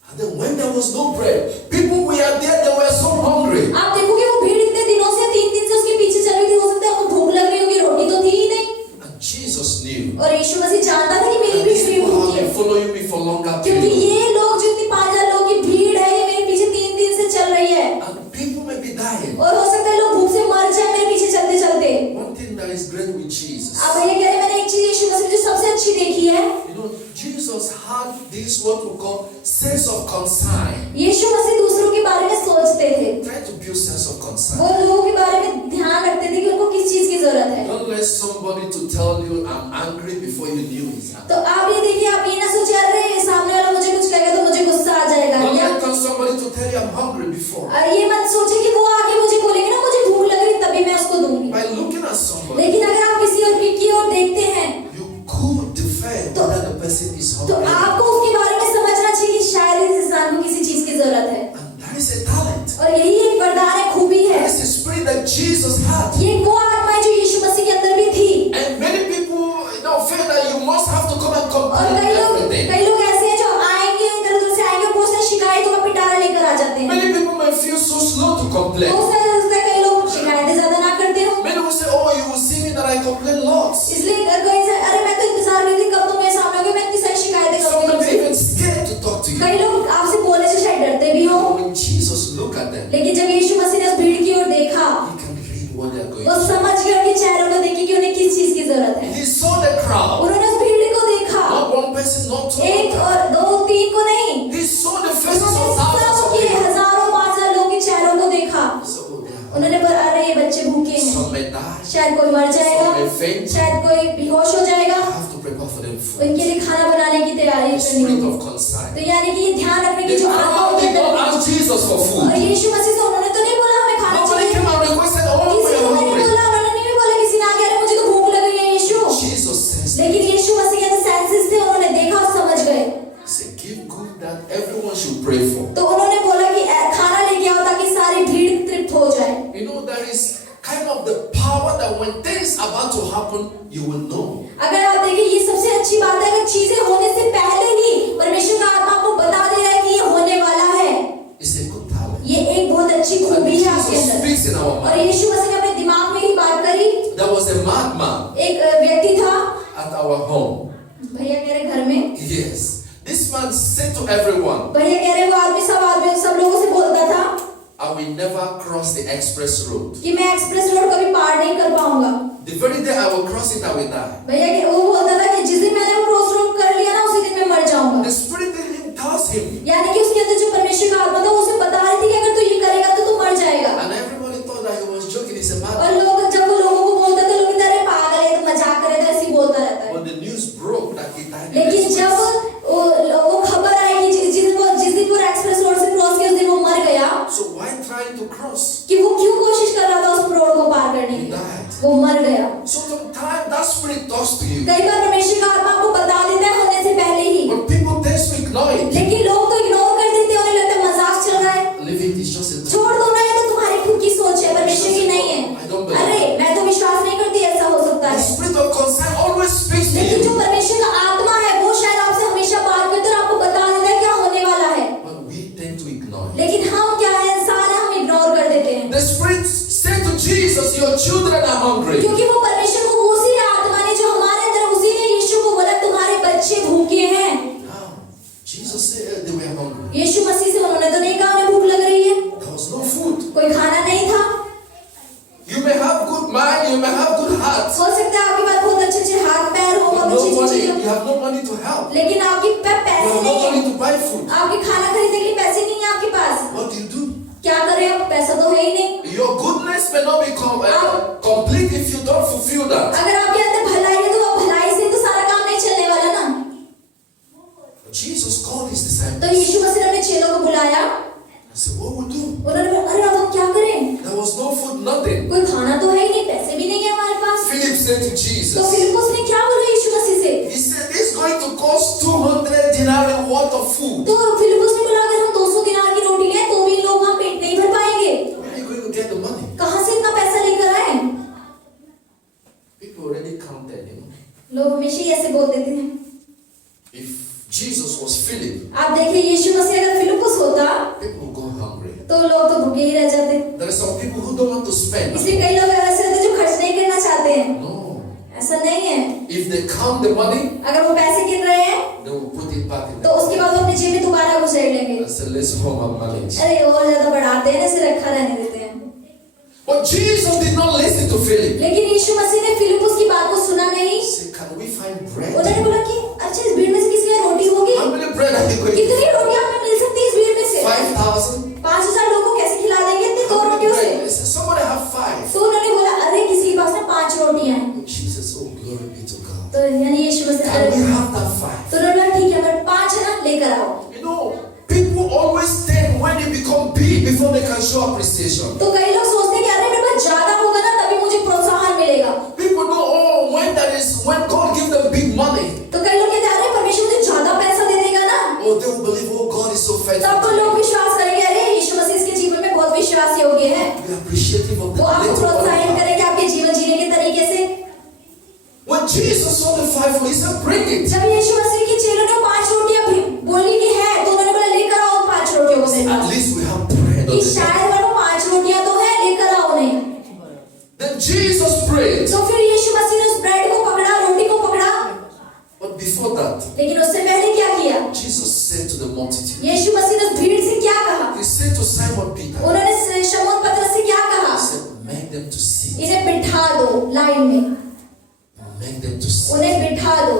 And then when there was no bread, people were there, they were so hungry. आप देखोगे वो भीड़ इतने दिनों से 3 दिन से उसके पीछे चल रही थी, हो सकता है उनको भूख लग रही होगी, रोटी तो थी ही नहीं, And Jesus knew. और यीशु मसीह जानता था कि मेरी And भीड़ these भी people भूखी have है, been following me for longer क्योंकि period. ये लोग जो इतनी 5000 लोगों की भीड़ है ये मेरे पीछे 3 दिन से चल रही है, And people may be dying. और हो सकता है लोग भूख से मर जाए मेरे पीछे चलते चलते। One thing that is great with Jesus, आप ये कह रहे हैं मैंने एक चीज यीशु मसीह में जो सबसे अच्छी देखी है, you know, Jesus had this what we call sense of concern. यीशु मसीह दूसरों के बारे में सोचते थे, Try to build sense of concern. वो लोगों के बारे में ध्यान रखते थे कि उनको किस चीज की जरूरत है। Don't let somebody to tell you I'm angry before you knew he's angry. तो आप ये देखिए, आप ये ना सोचे अरे सामने वाला मुझे कुछ कहेगा तो मुझे गुस्सा आ जाएगा, Don't या let somebody to tell you I'm hungry before. ये मत सोचे कि वो आके मुझे बोलेंगे ना मुझे भूख लग रही तभी मैं उसको दूंगी। By looking at somebody, लेकिन अगर आप किसी और की ओर देखते हैं you could defend whether the person is तो hungry. आपको उसके बारे में समझना चाहिए कि शायद इस इंसान को किसी चीज की जरूरत है, And that is a talent. और यही एक वरदान है, खूबी है। That is the spirit that Jesus had. ये वो आत्मा है जो यीशु मसीह के अंदर भी थी, And many people, feel that you must have to come and और complain everything. कई लोग ऐसे हैं जो आएंगे इधर उधर से आएंगे बहुत सारी शिकायतों का पिटारा लेकर आ जाते हैं। Many people may feel so slow to complain. बहुत सारे होता है कई लोग शिकायतें ज्यादा ना करते हो, Many will say, oh, you will see me that I complain lots. इसलिए कहीं से अरे मैं तो इंतजार कर रही थी कब तुम मेरे सामने आओगे, मैं इतनी सारी शिकायतें Some may be करूंगी। even scared to talk to you. कई लोग आपसे बोलने से शायद डरते भी हो, When Jesus looked at them, लेकिन जब यीशु मसीह ने उस भीड़ की ओर देखा, he can read what they are going वो through. समझ गए उनके चेहरों को देखी कि उन्हें किस चीज की जरूरत है। He saw the crowd. उन्होंने उस भीड़ को देखा, Not one person, not two. एक और दो तीन को नहीं, He saw the faces of उन्होंने thousands of सबके people. हजारों 5000 लोगों के चेहरों को देखा। So, oh, they are उन्होंने बोला अरे ये बच्चे भूखे हैं, some may die, शायद कोई मर जाएगा, some may faint. शायद कोई बेहोश हो जाएगा, I have to prepare for them food. उनके लिए खाना बनाने की तैयारी The करनी spirit होगी। of concern. तो यानी कि ये ध्यान रखने की The जो आत्मा crowd होती did not है, ask Jesus for और food. यीशु मसीह से उन्होंने तो नहीं बोला हमें खाना Nobody चाहिए, came and requested, oh, we किसी are ने नहीं hungry. बोला, उन्होंने नहीं बोला, किसी ने आके अरे मुझे तो भूख लग रही है यीशु, Jesus says, लेकिन यीशु मसीह के सेंसेस थे, उन्होंने देखा और समझ गए, he said, give good that everyone should pray for. तो उन्होंने बोला कि खाना लेके आओ ताकि सारी भीड़ तृप्त हो जाए। You know, there is kind of the power that when things are about to happen, you will know. अगर आप देखिए ये सबसे अच्छी बात है, अगर चीजें होने से पहले ही परमेश्वर का आत्मा आपको बता दे रहा है कि ये होने वाला है, It's a good talent. ये एक बहुत अच्छी खूबी है आपके Jesus अंदर। speaks in our और mind. यीशु मसीह ने अपने दिमाग में ही बात करी। There was a madman एक व्यक्ति था, at our home. भैया कह रहे घर में, Yes. This man said to everyone, भैया कह रहे वो आदमी सब लोगों से बोलता था I will never cross the express road. कि मैं एक्सप्रेस रोड कभी पार नहीं कर पाऊंगा। The very day I will cross it, I will die. भैया वो बोलता था कि जिस दिन मैंने वो क्रॉस रोड कर लिया ना उसी दिन मैं मर जाऊंगा। The spirit in him tells him. यानी कि उसके अंदर जो परमेश्वर का आत्मा था उसे बता रही थी कि अगर तू ये करेगा तो तू मर जाएगा। And everybody thought that he was joking. He's a और madman. लोग जब वो लोगों को बोलता था लोग कहते you. कई बार परमेश्वर का आत्मा आपको बता देता है होने से पहले ही, But people tend to ignore it. लेकिन लोग तो इग्नोर कर देते हैं, उन्हें लगता है मजाक चल रहा है, Leave it, it's just a छोड़ दो ना, ये तो तुम्हारी खुद की सोच है, परमेश्वर की नहीं है। अरे मैं तो विश्वास नहीं करती ऐसा हो सकता The है, spirit of concern always speaks to लेकिन जो you. परमेश्वर का आत्मा है वो शायद आपसे हमेशा बात करता है और आपको बता देता है क्या होने वाला है, But we tend to ignore it. लेकिन हम क्या है, इंसान है, हम इग्नोर कर देते हैं। The spirit said to Jesus, your children are hungry. क्योंकि वो परमेश्वर को, उसी आत्मा ने जो हमारे अंदर, उसी ने यीशु को बोला तुम्हारे बच्चे भूखे हैं। Now, Jesus said they were hungry. यीशु मसीह से उन्होंने तो नहीं कहा उन्हें भूख लग रही है, There was no food. कोई खाना नहीं था। You may have good mind, you may have good heart. हो सकता है आपके पास बहुत अच्छे हाथ पैर हो, बहुत अच्छी You चीजें हो, have no money to help. लेकिन आपके पास You पैसे have no नहीं money है, to buy food. आपके खाना खरीदने के लिए पैसे नहीं है आपके पास, What do? क्या करें आप, पैसा तो है ही नहीं। Your goodness may not be complete if you don't fulfill that. अगर आपके अंदर भलाई है तो आप भलाई से तो सारा काम नहीं चलने वाला ना। Jesus called his तो disciples. यीशु मसीह ने अपने चेलों को बुलाया, I said, what would do? उन्होंने बोला अरे अब हम क्या करें, There was no food, nothing. कोई खाना तो है ही नहीं, पैसे भी नहीं है हमारे पास। Philip said to तो Jesus, फिलिप्पुस ने क्या बोला यीशु मसीह से, he said, it's going to cost 200 denarii worth of food. तो फिलिप्पुस ने बोला अगर हम 200 दिनार की रोटी लें तो भी लोग हम पेट नहीं भर पाएंगे, Where are you going to get the money? कहाँ से इतना पैसा लेकर आए। People already counted, लोग हमेशा ही ऐसे बोल देते हैं। If Jesus was Philip, आप देखिए यीशु मसीह अगर फिलिप्पुस होता people would go hungry. तो लोग तो भूखे ही रह जाते। There are some people who don't want to spend. इसलिए कई लोग ऐसे होते हैं जो खर्च नहीं करना चाहते हैं, No. ऐसा नहीं है। If they count the money, अगर वो पैसे गिन रहे हैं they will put it back in तो उसके बाद वो अपनी जेब में दोबारा घुसेड़ लेंगे, and say, let's home and manage. अरे और ज्यादा बढ़ाते हैं, ऐसे रखा रहने देते हैं। But Jesus did not listen to Philip. लेकिन यीशु मसीह ने फिलिप्पुस की बात को सुना नहीं। He said, can we find bread? उन्होंने बोला कि अच्छा इस भीड़ में से किसी के यहाँ रोटी होगी, How many bread are you going to कितनी रोटियां हमें मिल सकती है इस भीड़ में से, 5,000? 5000 लोगों को कैसे खिला देंगे इतनी दो How many रोटियों से। bread? He said, somebody have 5. तो उन्होंने बोला अरे किसी के पास ना 5 रोटियां हैं, Jesus, oh glory be to God. तो यानी यीशु मसीह Can we अरे have that 5? तो उन्होंने बोला ठीक है हमारे 5 है ना, लेकर आओ। You know, people always tend when they become big before they can show appreciation. तो कई लोग सोचते हैं कि अरे मेरे पास ज्यादा होगा ना तभी मुझे प्रोत्साहन मिलेगा। People know, oh, when God give them big money, तो कई लोग कहते हैं अरे परमेश्वर मुझे ज्यादा पैसा दे देगा ना, oh, they will believe, oh, God is so तब faithful. तो लोग विश्वास करेंगे अरे यीशु मसीह इसके जीवन में बहुत विश्वास योग्य है, Be appreciative of the वो आपको little प्रोत्साहित money. करेंगे आपके जीवन जीने के तरीके से। When Jesus saw the 5, he said, bring it. जब यीशु मसीह के चेलों ने 5 रोटियां बोली कि है तो उन्होंने बोला लेकर आओ 5 रोटियों को मेरे At pass, least we have bread on कि the table. शायद वो 5 रोटियां तो है, लेकर आओ नहीं। Then Jesus prayed. तो फिर यीशु मसीह ने उस ब्रेड को पकड़ा, रोटी को पकड़ा, But before that, लेकिन उससे पहले क्या किया, Jesus said to the multitude, यीशु मसीह ने उस भीड़ से क्या कहा, he said to Simon Peter, उन्होंने शमौन पतरस से क्या कहा, he said, make them to sit. इन्हें बिठा दो लाइन में, Make them to sit. उन्हें बिठा दो।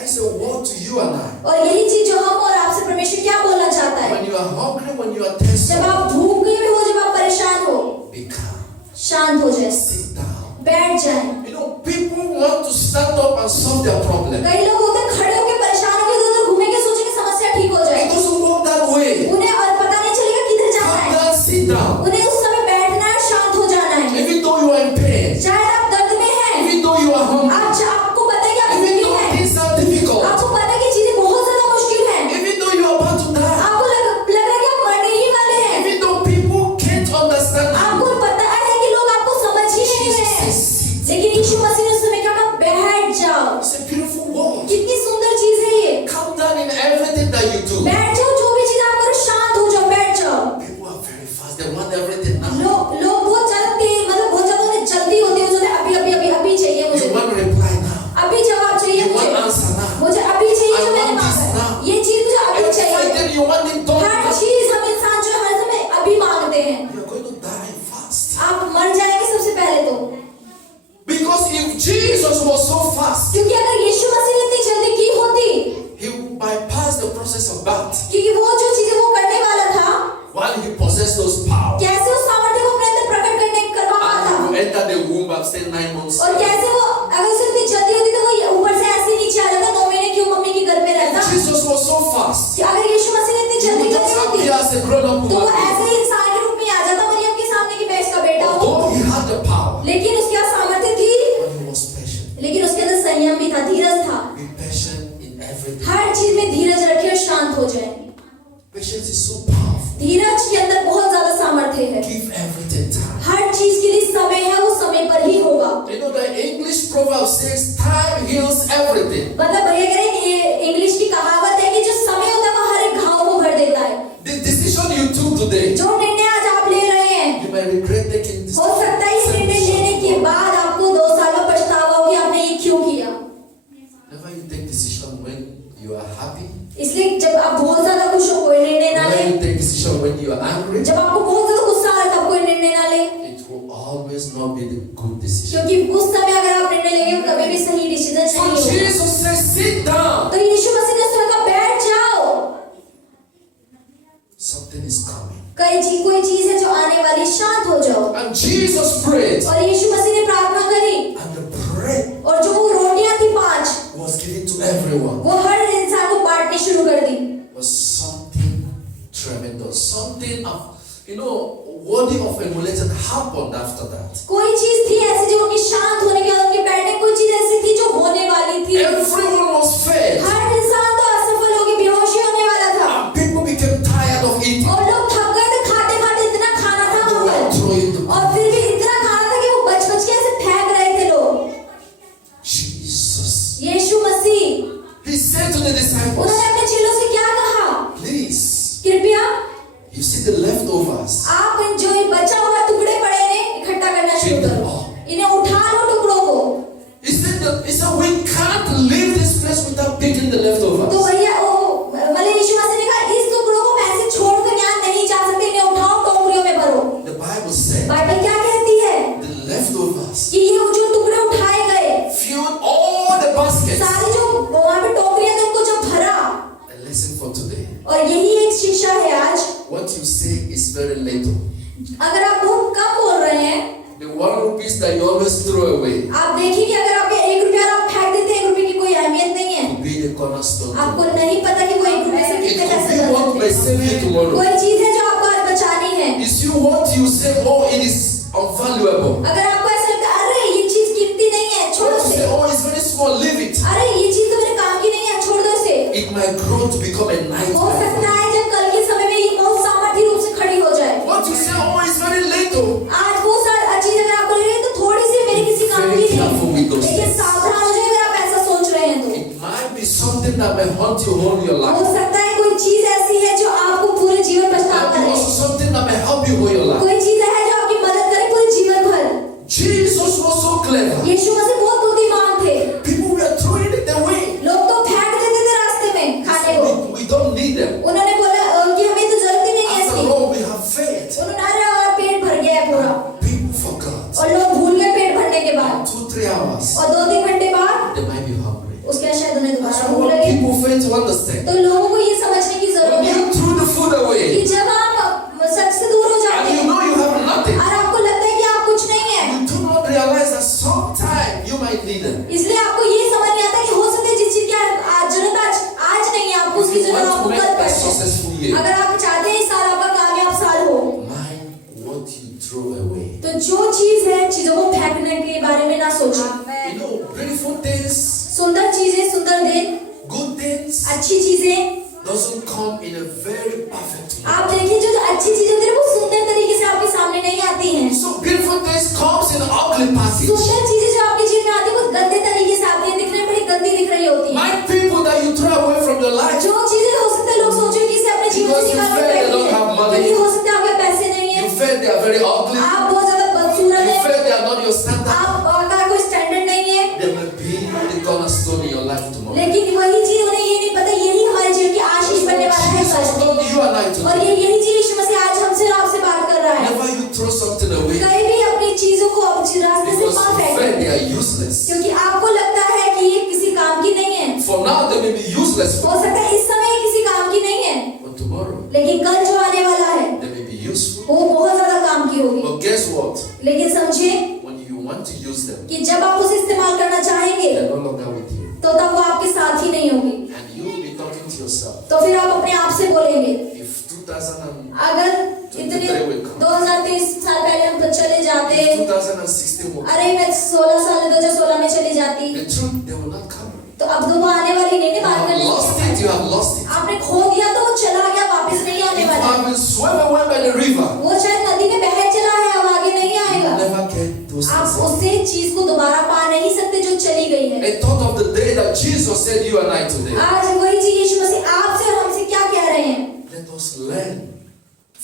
I said, what to you and I? और यही चीज जो हम और आपसे परमेश्वर क्या बोलना चाहता है, When you are hungry, when you are thirsty, जब आप भूखे हो, जब आप परेशान हो, be calm. शांत हो जाए, Sit down. बैठ जाए। You know, people want to stand up and solve their problem. कई लोग होते हैं खड़े होकर परेशान होकर इधर उधर घूमेंगे, सोचेंगे समस्या ठीक हो It जाए, doesn't work that way. उन्हें और पता नहीं चलेगा किधर जाना Calm है, down, sit down. उन्हें उस समय बैठना है, शांत हो जाना है। Even though you are in pain, शायद आप दर्द में हैं, even though you are hungry, आपको पता है कि आप even भूखे though हैं, things are difficult, आपको पता है कि चीजें बहुत ज्यादा मुश्किल हैं, even though you are about to die, आपको लग रहा है कि आप मरने ही वाले हैं, even though people can't understand you, आपको पता है कि लोग आपको समझ ही नहीं Jesus रहे हैं, says, sit. लेकिन यीशु मसीह ने उस समय कहा बैठ जाओ। It's a beautiful word. कितनी सुंदर चीज है ये, Calm down in everything that you do. बैठ जाओ, जो भी चीज आप करो शांत हो जाओ, बैठ जाओ। People are very fast. They want everything now. लोग बहुत ज्यादा तेज, मतलब बहुत ज्यादा उन्हें जल्दी होती है, मुझे अभी चाहिए, You मुझे want reply now. अभी जवाब चाहिए, You want मुझे answer now. मुझे अभी चाहिए, I जो मैंने want this मांगा now. है, ये चीज मुझे अभी चाहिए। Everything you want it done her now. चीज हम इंसान जो हर समय अभी मांगते हैं, You are going to die fast. आप मर जाएंगे सबसे पहले तो, Because if Jesus was so fast, क्योंकि अगर यीशु मसीह ने इतनी जल्दी की होती, he would bypass the process of birth. क्योंकि वो जो चीजें वो करने वाला था, While he possessed those powers, कैसे उस सामर्थ्य को अपने अंदर प्रकट करने करवा and पाता, he will enter the womb after 9 months. और कैसे वो अगर उसे इतनी जल्दी होती तो वो ऊपर से ऐसे नीचे आ जाता, 9 महीने क्यों मम्मी के घर में रहता। Jesus was so fast. कि अगर यीशु मसीह ने इतनी He जल्दी would करनी just होती appear as a grown-up तो वो woman. ऐसे ही इंसान के रूप में आ जाता मरियम के सामने कि मैं इसका बेटा हूँ, Although he had the power, लेकिन उसके पास सामर्थ्य थी, but he was patient. लेकिन उसके अंदर संयम भी था, धीरज था। Be patient in everything. हर चीज में धीरज रखिए और शांत हो जाए। Patience is so powerful. धीरज के अंदर बहुत ज्यादा सामर्थ्य है। Give everything time. हर चीज के लिए समय है, वो समय पर ही होगा। You know the English proverb says time heals everything. मतलब भैया कह रहे हैं, ये इंग्लिश की कहावत है कि जो समय होता है वो हर एक घाव को भर देता है। The decision you took today, जो निर्णय आज आप ले रहे हैं, you may regret taking this. हो सकता है ये निर्णय लेने के बाद आपको 2 साल में पछतावा हो कि आपने ये क्यों किया। Never you take decision when you are happy. इसलिए जब आप बहुत ज्यादा खुश हो कोई निर्णय ना Never ले। you take decision when you are angry. जब आपको बहुत ज्यादा गुस्सा आ रहा है तब कोई निर्णय ना ले, It will always not be the good decision. क्योंकि उस समय अगर आप निर्णय लेंगे वो कभी भी सही डिसीजन So नहीं होगा। Jesus says, sit down. तो यीशु मसीह ने उसने कहा बैठ जाओ, Something is coming. कोई चीज है जो आने वाली, शांत हो जाओ। And Jesus prayed. और यीशु मसीह ने प्रार्थना करी, And the bread और जो वो रोटियां थी 5, was given to everyone. वो हर इंसान को बांटनी शुरू कर दी। Was something tremendous. Something worthy of emulation happened after that. कोई चीज थी ऐसी जो उनकी शांत होने के बाद उनके बैठने, कोई चीज ऐसी थी जो होने वाली थी। Everyone was fed. हर इंसान तो असफल होकर बेहोश ही होने वाला था, And people became tired of eating. और लोग थक गए थे खाते खाते, इतना खाना था They वहाँ were पर, throwing the और फिर भी इतना खाना था कि वो बच बच के ऐसे फेंक रहे थे लोग। Jesus. Yeshu Masih He said to the disciples, उन्होंने अपने चेलों से क्या कहा, please, कृपया you see the leftovers. आप जो ये बचा हुआ टुकड़े पड़े हैं इकट्ठा करना शुरू करो, इन्हें उठा लो टुकड़ों को। He said we can't leave this place without picking the तो leftovers. भैया मतलब यीशु मसीह ने कहा इस टुकड़ों को ऐसे छोड़कर यहाँ नहीं जा सकते, इन्हें उठाओ टोकरियों में भरो। The Bible said बाइबल क्या कहती है the leftovers कि ये जो टुकड़े उठाए गए, filled all the baskets. सारी जो वहाँ पे टोकरियां थी उनको जब भरा। A lesson for today. और यही एक शिक्षा है आज। What you say is very little. अगर आप बहुत कम बोल रहे हैं, The 1 rupees that you always throw away आप देखिए कि अगर आपके 1 रुपया आप फेंक देते हैं, 1 रुपये की कोई अहमियत नहीं है। will be the cornerstone. आपको नहीं पता कि वो 1 रुपये से It कितने could पैसे be बन what सकते may हैं। save you tomorrow. कोई चीज है जो आपको आज बचानी है। It's you what you say, oh, it is unvaluable. अगर आपको ऐसा लगता है अरे ये चीज कीमती नहीं है, छोड़ What you उसे, say, oh, it's very small, leave it. अरे ये चीज तो मेरे काम की नहीं है, छोड़ दो इसे। It might grow to become a हो nightmare. सकता है जब कल के समय में ये बहुत सामर्थ्य रूप से खड़ी हो जाए। What you say, oh, it's very little. आज वो चीज अगर आप बोल रहे हैं तो थोड़ी सी मेरे किसी काम की Very careful with नहीं, those लेकिन things. सावधान हो जाए अगर आप ऐसा सोच रहे हैं तो। It might be something that may haunt you all your हो life. सकता है कोई चीज ऐसी है जो आपको पूरे जीवन पछतावा And करे, also something that may help you all your life. कोई चीज है जो आपकी मदद करे पूरे जीवन भर। Jesus was so clever. यीशु मसीह बहुत बुद्धिमान थे, People were throwing it away. लोग तो फेंक देते थे रास्ते में खाने को। We don't need them. उन्होंने बोला कि हमें तो जरूरत ही नहीं है After इसकी। all, we have faith. उन्होंने अरे और पेट भर गया है पूरा, People forgot. और लोग भूल गए पेट भरने के बाद, 2-3 hours, और 2-3 घंटे बाद they might be hungry. उसके बाद शायद उन्हें That's दोबारा भूल what लगे। people fail to understand. तो लोगों को ये समझने की When जरूरत है you threw the food कि away, जब आप सच से दूर हो जाते and you हैं know you have nothing, और आपको लगता है कि आप कुछ नहीं है, you do not realize that sometime you might need them. इसलिए आपको ये समझ नहीं आता कि हो सकता है जिस चीज की जरूरत आज नहीं है, आपको उसकी If you जरूरत want आपको to make कल a पड़े। successful year, अगर आप चाहते हैं इस साल आपका कामयाब साल हो, mind what you throw away. तो जो चीज है चीजों को फेंकने के बारे में ना सोचें। You know, beautiful things, सुंदर चीजें, सुंदर दिन, good things अच्छी चीजें, doesn't come in a very perfect way. आप देखिए जो अच्छी चीजें होती है वो सुंदर तरीके से आपके सामने नहीं आती हैं। So beautiful things comes in ugly package. सुंदर चीजें जो आपके जीवन में आती है वो गंदे तरीके से आती है, दिखने में बड़ी गंदी दिख रही होती है। My people that you throw away from your life जो चीजें हो सकता है लोग सोचे कि इसे अपने जीवन से Because you निकालो, feel they don't have money. क्योंकि हो सकता है आपके पैसे नहीं है, you feel they are very ugly, आप बहुत ज्यादा बदसूरत you हैं, feel they are not your standard, आपका कोई स्टैंडर्ड नहीं है, they will be the cornerstone in your life tomorrow. लेकिन वही चीज उन्हें ये नहीं पता यही हमारे जीवन की आशीष बनने वाला है Jesus कल। told you and I और today. यही चीज यीशु मसीह आज हमसे और आपसे बात कर रहा है। Whenever you throw something away कहीं भी अपनी चीजों को रास्ते से because मत you फेंकें, feel they are useless. क्योंकि आपको लगता है कि ये किसी काम की नहीं है। For now they may be useless, हो सकता है इस समय ये किसी काम की नहीं है, but tomorrow लेकिन कल जो आने वाला है they may be useful. वो बहुत ज्यादा काम की होगी। But guess what? लेकिन समझे When you want to use them, कि जब आप उसे इस्तेमाल करना चाहेंगे they're no longer with you. तो तब वो आपके साथ ही नहीं होगी। And you will be talking to yourself. तो फिर आप अपने आप से बोलेंगे, If 2000 अगर इतने 2023 साल पहले हम तो चले जाते, 2016 will अरे मैं 16 साल 2016 में चली जाती, the truth, they will not come. तो अब तो वो आने वाली नहीं, You बात have करने lost it, you have lost it. आपने खो दिया तो वो चला गया, वापस नहीं If आने you वाला। have been swept away by the river, वो शायद नदी में बह चला है, अब आगे नहीं you आएगा। will never get those आप things. उसे चीज को दोबारा पा नहीं सकते जो चली गई है। I thought of the day that Jesus said, you and I today. आज वही चीज यीशु मसीह आपसे और हमसे क्या कह रहे हैं? Let us learn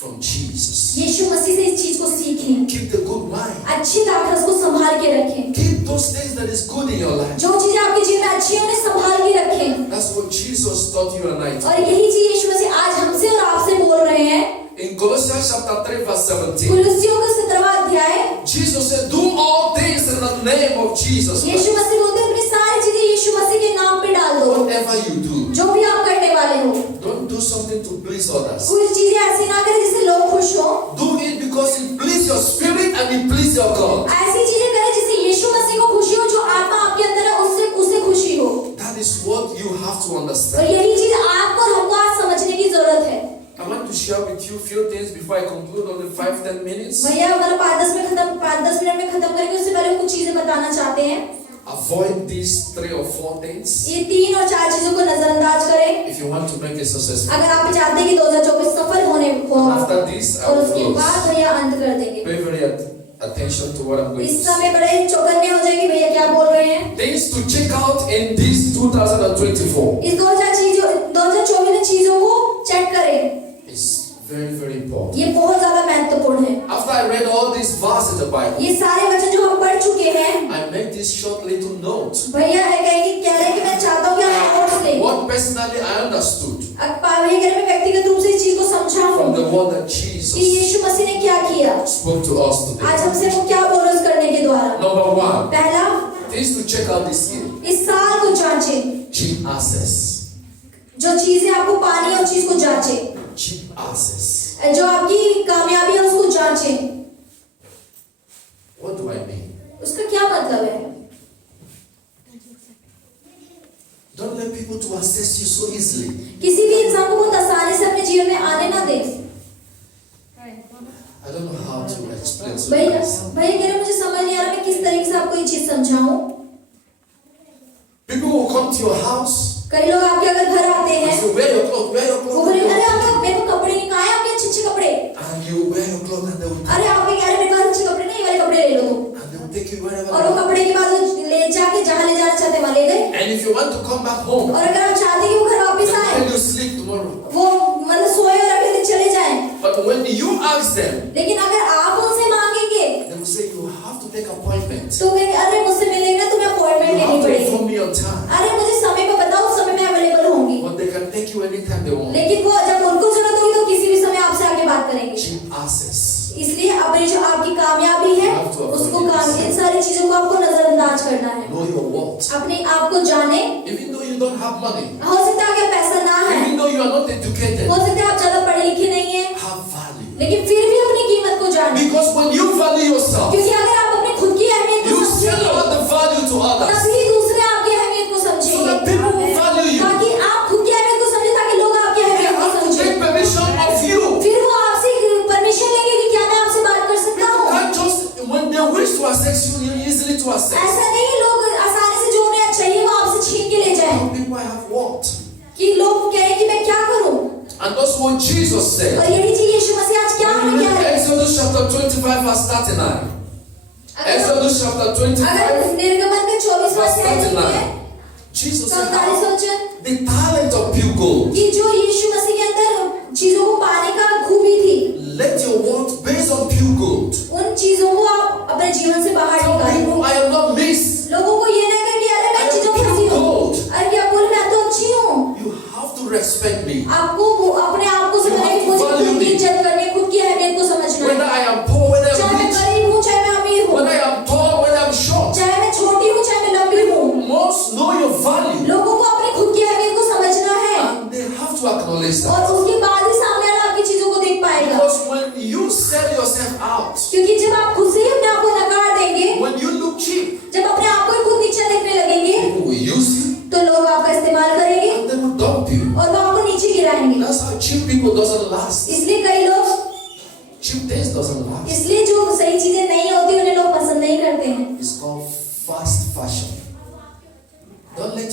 from Jesus. यीशु मसीह से इस चीज को सीखें, Keep the good wine. अच्छी दाखरस को संभाल के रखें। Keep those things that is good in your life. जो चीजें आपके जीवन में अच्छी हैं उन्हें संभाल के रखें। That's what Jesus taught you and I और today. यही चीज यीशु मसीह आज हमसे और आपसे बोल रहे हैं। In Colossians chapter 3 verse 17, कुलुस्सियों का 17वां अध्याय, Jesus said, do all things in the name of Jesus Yeshu Christ. मसीह बोलते हैं अपनी सारी चीजें यीशु मसीह के नाम पे डाल दो। Whatever you do, जो भी आप करने वाले हो, don't do something to please others. कुछ चीजें ऐसी ना करें जिससे लोग खुश हो। Do it because it pleases your spirit and it pleases your God. ऐसी चीजें करें जिससे यीशु मसीह को खुशी हो, जो आत्मा आपके अंदर है उससे खुशी हो। That is what you have to और understand. यही चीज आपको और हमको आज समझने की जरूरत है। I want to share with you a few things before I conclude on the 5-10 minutes. भैया हमारा 5-10 मिनट में खत्म करेंगे, उससे पहले हम कुछ चीजें बताना चाहते हैं। Avoid these 3 or 4 things ये 3 और 4 चीजों को नजरअंदाज करें if you want to make it successful. अगर आप चाहते हैं कि 2024 सफल होने हो। After this, I और will उसके बाद close. भैया अंत कर देंगे। Pay very attention to what I'm going to इस say. समय बड़े चौकन्ने हो जाएंगे भैया क्या बोल रहे हैं। Things to check out in this 2024 इस 2024 में चीजों को चेक करें, is very, very important. ये बहुत ज्यादा महत्वपूर्ण है। After I read all these verses in the Bible, ये सारे वचन जो हम पढ़ चुके हैं, I made this short little note. भैया है कहेंगे कह रहे हैं कि मैं चाहता हूँ कि आप नोट्स लें। What personally I understood भैया कह रहे हैं मैं व्यक्तिगत रूप से इस चीज को समझा from हूँ the word that कि Jesus यीशु मसीह ने क्या किया, spoke to us today. आज हमसे वो क्या बोल रहे उस करने के द्वारा। Number 1, पहला, things to check out this year. इस साल को जांचें, Cheap access. जो चीजें आपको पानी है उस चीज को जांचें, Cheap access. जो आपकी कामयाबी है उसको जांचें। What do I mean? उसका क्या मतलब है? Don't let people to access you so easily. किसी भी इंसान को बहुत आसानी से अपने जीवन में आने ना दें। I don't know how to explain so भैया this. भैया कह रहे मुझे समझ नहीं आ रहा मैं किस तरीके से आपको ये चीज समझाऊं। People will come to your house कई लोग आपके अगर घर आते and हैं, say, wear your clothes, wear your वो clothes. बोले wear अरे your आप clothes." मेरे को कपड़े नहीं, कहाँ हैं आपके अच्छे कपड़े? And you wear your clothes and they will अरे आप भी कह रहे मेरे पास अच्छे कपड़े नहीं, ये वाले कपड़े ले लो तुम। and they will take you wherever. और वो कपड़े के बाद वो ले जाके जहाँ ले जाना चाहते वहाँ ले गए। And if you want to come back home, और अगर आप चाहते हैं कि वो घर they वापस will आए, tell you sleep tomorrow. वो मतलब सोए और अगले दिन चले जाएं। But when you ask them, लेकिन अगर आप उनसे मांगेंगे they will say you have to take appointment. तो कहेंगे अरे मुझसे मिलेंगे ना, तुम्हें अपॉइंटमेंट You लेनी have to पड़ेगी। inform me on time. अरे मुझे समय पर बताओ, उस समय मैं अवेलेबल होंगी। But they can take you anytime they want. लेकिन वो जब उनको जरूरत होगी तो किसी भी समय आपसे आके बात करेंगे। Cheap access. इसलिए अपनी जो आपकी कामयाबी है उसको इन सारी चीजों को आपको नजरअंदाज करना है। Know your worth. अपने आप को जाने। Even though you don't have money, हो सकता है कि पैसा ना है, even though you are not educated, हो सकता है आप ज्यादा पढ़े लिखे नहीं है, have value. लेकिन फिर भी अपनी कीमत को जाने। Because when you value yourself, क्योंकि अगर आप अपनी खुद की अहमियत को you send समझेंगे, out the value to others. तभी दूसरे आपकी अहमियत को So समझेंगे। that people will value you. ताकि आप खुद की अहमियत को समझें, ताकि लोग आपकी They अहमियत को have to समझें। take permission of you. फिर वो आपसे परमिशन लेंगे कि क्या मैं आपसे बात कर सकता हूँ। Not just when they wish to access you, you're easily to access. ऐसा नहीं है लोग आसानी से जो उन्हें चाहिए वो आपसे छीन के ले जाएं। Some people have what? कि लोग कहें कि मैं क्या करूं। And that's what Jesus और said. यही चीज यीशु मसीह आज क्या When हमें you कह read रहे हैं। Exodus chapter 25 verse 39. Exodus chapter अगर 25 निर्गमन के 24 verse वर्ष में 39. Jesus said, 47 how वचन the talent of pure gold. कि जो यीशु मसीह के अंदर चीजों को पाने का खूबी थी, Let your words based on pure gold. उन चीजों को आप अपने जीवन से बाहर Tell निकालें। people I am not missed. लोगों को ये नहीं कहें कि अरे I मैं am चीजों में pure हंसी हूँ, gold. अरे क्या बोल मैं तो अच्छी हूँ। You have to respect me. आपको अपने आप को समझना है, मुझे खुद की इज्जत करनी है, खुद की अहमियत को समझना Whether है। I am poor, whether I चाहे am मैं rich, गरीब हूँ, चाहे मैं अमीर हूँ, whether I am tall, whether I am short. चाहे मैं छोटी हूँ, चाहे मैं लंबी हूँ, Must know your value. लोगों को अपनी खुद की अहमियत को समझना है। And they have to acknowledge और that. उसके बाद ही सामने वाला आपकी चीजों को देख पाएगा। Because when you sell yourself out, क्योंकि जब आप खुद से ही अपने आप को नकार देंगे, when you look cheap, जब अपने आप को ही खुद नीचे देखने लगेंगे, people will use you तो लोग आपका इस्तेमाल करेंगे and they will dump you. और वो आपको नीचे गिराएंगे। That's how cheap people doesn't last. इसलिए कई लोग, Cheap things doesn't last. इसलिए जो सही चीजें नहीं होती उन्हें लोग पसंद नहीं करते हैं। It's called fast fashion.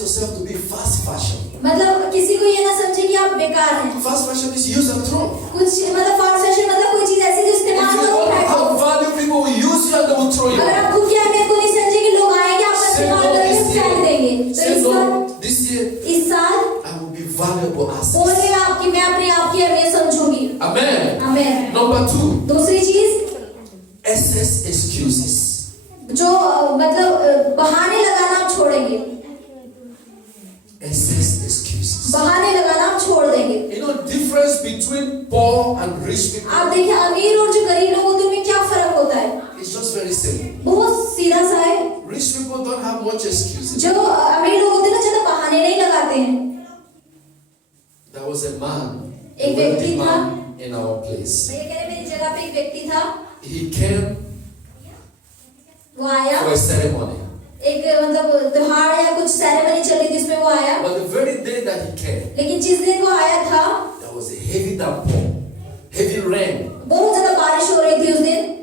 yourself to be fast fashion. मतलब किसी को ये ना समझे कि आप बेकार हैं। Fast fashion is use and throw. कुछ मतलब फास्ट फैशन मतलब कोई चीज ऐसी जो If इस्तेमाल you करो don't फेंको। have value, people will use you and they will throw you अगर out. आप खुद की अहमियत को नहीं समझे कि लोग आएंगे आपका Say इस्तेमाल no करेंगे this फेंक year. देंगे। तो Say इस बार no this year. इस साल I will be valuable asset. बोलिए आपकी मैं अपने आप की अहमियत समझूंगी। Amen. आमीन। Number 2, दूसरी चीज excess excuses. जो मतलब बहाने लगाना आप छोड़ेंगे। Excess excuses. बहाने लगाना आप छोड़ देंगे। You know difference between poor and rich people. आप देखिए अमीर और जो गरीब लोग होते हैं उनमें क्या फर्क होता है? It's just very simple. बहुत सीधा सा है। Rich people don't have much excuses. जो अमीर लोग होते हैं ना ज्यादा बहाने नहीं लगाते हैं। There was a man, एक a व्यक्ति wealthy था। man in our place. मैं ये कह रहे मेरी जगह पे एक व्यक्ति था। He came वो आया for a ceremony. एक मतलब त्योहार या कुछ सेरेमनी चल रही थी उसमें वो आया। But the very day that he came, लेकिन जिस दिन वो आया था there was a heavy downpour, heavy rain. बहुत ज्यादा बारिश हो रही थी उस दिन।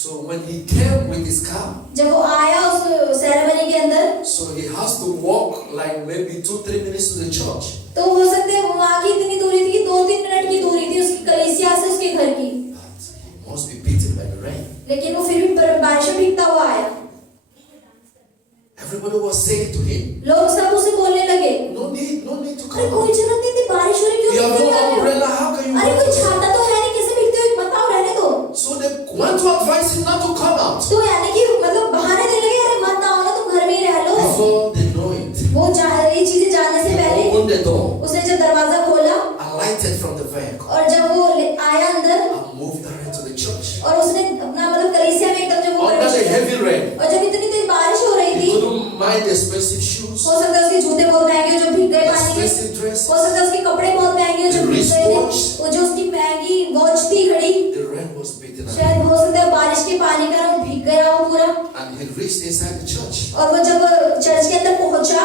So when he came with his car, जब वो आया उस सेरेमनी के अंदर so he has to walk like maybe 2-3 minutes to the church. तो हो सकता है वहाँ की इतनी दूरी थी कि 2-3 मिनट की दूरी थी उसकी कलीसिया से उसके घर की। But he must be beaten by the rain. लेकिन वो फिर भी बारिश में भीगता हुआ आया। Everybody was saying to him, लोग सब उसे बोलने लगे no need to अरे come कोई out. जरूरत नहीं थी बारिश हो रही क्यों You have भीगते no जा रहे हो? umbrella, how can you अरे walk कोई outside? छाता तो है नहीं कैसे भीगते हो बताओ रहने दो। So they went to advise him not to come out. तो यानी कि मतलब बहाने देने लगे अरे मत आओ ना तुम घर में ही रह लो। Before they know it, वो ये चीजें जानने से he पहले opened the door, उसने जब दरवाजा खोला alighted from the vehicle, और जब वो आया अंदर and moved direct to the church. और उसने अपना मतलब कलीसिया में एकदम जब वो Under the प्रवेश किया heavy rain, और जब इतनी तेज बारिश हो रही he थी couldn't mind the expensive shoes, हो सकता है उसके जूते बहुत महंगे जो भीग गए पानी में। expensive dresses. हो सकता है उसके कपड़े बहुत महंगे जो The भीग गए थे। wristwatch. वो जो उसकी महंगी वॉच थी घड़ी The rain was beating on शायद him, हो सकता है बारिश के पानी का वो भीग गया हो पूरा। and he reached inside the church. और वो जब चर्च के अंदर पहुंचा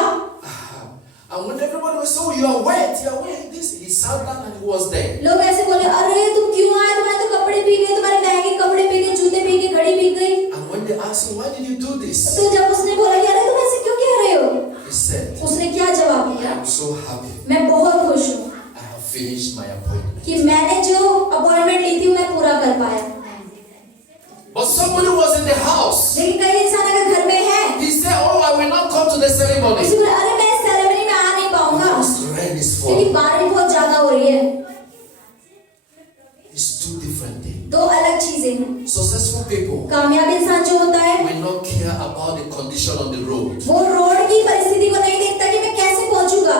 And when everybody was saying, "Oh, you are wet, this," he sat down and he was there. लोग ऐसे बोले अरे तुम क्यों आए तुम्हारे तो कपड़े भीग गए तुम्हारे महंगे कपड़े भीग गए जूते भीग गए घड़ी भीग गई। And when they asked him, "Why did you do this?" तो जब उसने बोला कि अरे तुम ऐसे क्यों कह रहे हो he said, उसने क्या जवाब दिया "I'm so happy. मैं बहुत खुश हूँ I have finished my appointment." कि मैंने जो अपॉइंटमेंट ली थी मैं पूरा कर पाया। But somebody was in the house. लेकिन कई इंसान अगर घर में है He said, "Oh, I will not come to the ceremony उसे बोले अरे मैं इस सेरेमनी में आ नहीं पाऊंगा because rain is क्योंकि falling." बारिश बहुत ज्यादा हो रही है। It's two different things. दो अलग चीजें हैं। Successful people कामयाब इंसान जो होता है will not care about the condition on the road. वो रोड की परिस्थिति को नहीं देखता कि मैं कैसे पहुंचूंगा।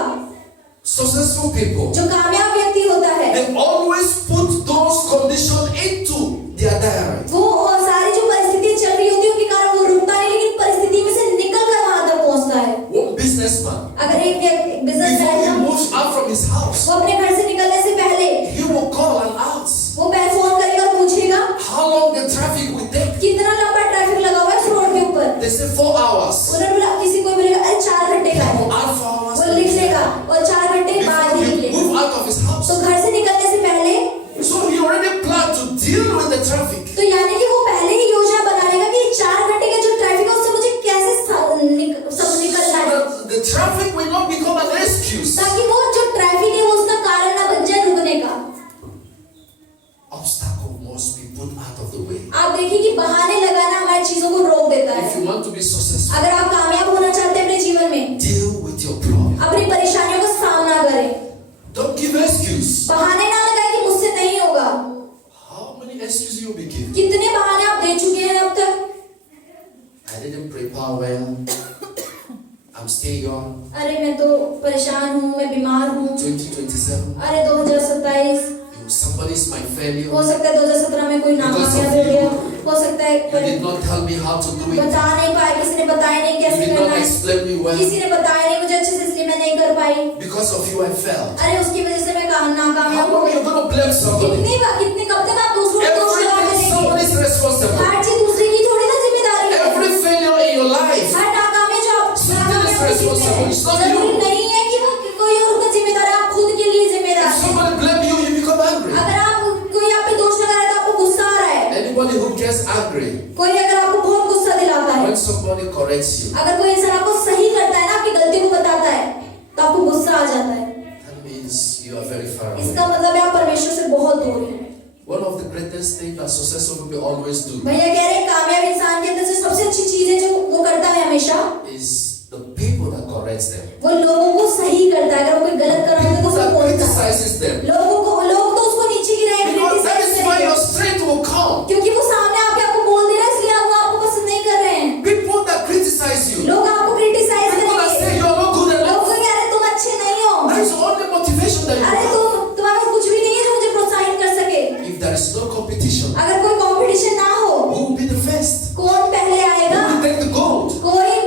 Successful people, जो कामयाब व्यक्ति होता है they always put those conditions into their diary. वो और सारी जो परिस्थितियां चल रही होती है उनके कारण वो रुकता नहीं लेकिन परिस्थिति में से निकल कर वहां तक पहुंचता है। One businessman, अगर एक before businessman he moves out from his house, वो अपने घर से निकलने से पहले he will call and ask वो पहले फोन करेगा और पूछेगा how long the traffic will take. कितना लंबा ट्रैफिक लगा हुआ है इस रोड के ऊपर। They say 4 hours. उन्होंने बोला किसी को बोलेगा अरे 4 घंटे का है Add 4 hours. वो लिख लेगा और 4 घंटे बाद Before ही he निकलेगा। move out of his house. तो घर से निकलने से पहले So he already planned to deal with the traffic. तो यानी कि वो पहले ही योजना बना लेगा कि 4 घंटे का जो ट्रैफिक है उससे मुझे कैसे सब निकलना है So that the traffic will not become an excuse. ताकि वो जो ट्रैफिक है वो उसका कारण ना बन जाए रुकने का। Obstacle must be put out of the way. आप देखिए कि बहाने लगाना हमारी चीजों को रोक देता If है। you want to be successful, अगर आप कामयाब होना चाहते हैं अपने जीवन में deal with your problem. अपनी परेशानियों का सामना करें। Don't give excuse. बहाने ना लगाए कि मुझसे नहीं होगा। How many excuses you will be giving? कितने बहाने आप दे चुके हैं अब तक। I didn't prepare well. I'm still young. अरे मैं तो परेशान हूँ मैं बीमार हूँ। 2027. अरे 2027 Somebody is my failure. हो सकता है 2017 में कोई नाकामयाब हो गया। हो सकता है You did not tell me how to do it. बता नहीं पाए किसी ने बताया नहीं You कैसे did करना not है। explain me well. किसी ने बताया नहीं मुझे अच्छे से इसलिए मैं नहीं कर पाई। Because of you, I failed. अरे उसकी वजह से मैं नाकामयाब How हो are गई। you going to blame somebody? कितने कब तक आप दूसरों को दोष लगाते Everything, रहेंगे? somebody is responsible. हर चीज दूसरे की थोड़ी ना जिम्मेदारी है। Every failure in your life, हर नाकामी जो आप Somebody is responsible. It's not जरूरी you. नहीं है कि वो कोई और उसका जिम्मेदार है, आप खुद के लिए जिम्मेदार if हैं। somebody blame you, you become angry. अगर आप कोई आप पे दोष लगा रहा है तो आपको गुस्सा आ रहा है। Anybody who gets angry कोई अगर आपको बहुत गुस्सा दिलाता है, when somebody corrects you, अगर कोई इंसान आपको सही करता है ना आपकी गलती को successful people always do भैया कह रहे हैं कामयाब इंसान के अंदर से सबसे अच्छी चीज है जो वो करता है हमेशा, is the people that corrects them. वो लोगों को सही करता है। अगर वो कोई गलत कर रहा है तो People उसको that बोलता है। criticizes them. लोग तो उसको नीचे गिराएंगे, Because that criticize is why your करेंगे, strength will come. क्योंकि वो सामने आके आपको बोल दे रहा है, इसलिए वो आपको पसंद नहीं कर रहे हैं। People that criticize you. लोग आपको क्रिटिसाइज People that say करेंगे, you are not good लोग enough. कहेंगे अरे तुम अच्छे नहीं हो, That is the only motivation that you अरे have. तुम्हारे पास कुछ भी नहीं है जो मुझे प्रोत्साहित कर सके। If there is no competition, अगर कोई कंपटीशन ना हो, who will be the first? कौन पहले Who आएगा? will take the gold? कोई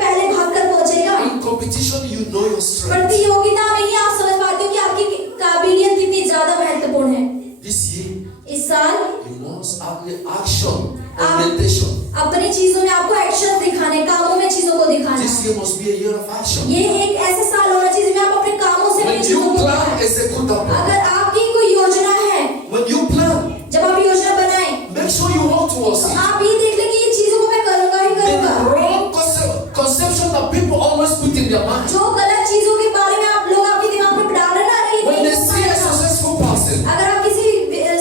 पहले भागकर पहुंचेगा? In competition, you know your strength. प्रतियोगिता में ही आप समझ पाते हो कि आपकी काबिलियत कितनी ज्यादा महत्वपूर्ण है। This year, इस साल you must have the action, orientation. अपनी चीजों में आपको एक्शन दिखाने, कामों में चीजों को दिखाना। This year must be a year of action. ये एक ऐसा साल होना चाहिए जिसमें आप अपने कामों से When अपनी you चीजों को plan, दिखाएं। execute that plan. अगर आपकी कोई योजना है, When you plan, जब आप योजना बनाएं, make sure you work towards तो it. आप ये देख लें कि ये चीजों को मैं करूंगा ही The करूंगा। wrong conception that people always put in their mind. जो गलत चीजों के बारे में आप लोग आपके दिमाग में डाल रहे हैं ना, अरे ये When नहीं they हो see a पाएगा। successful person, अगर आप किसी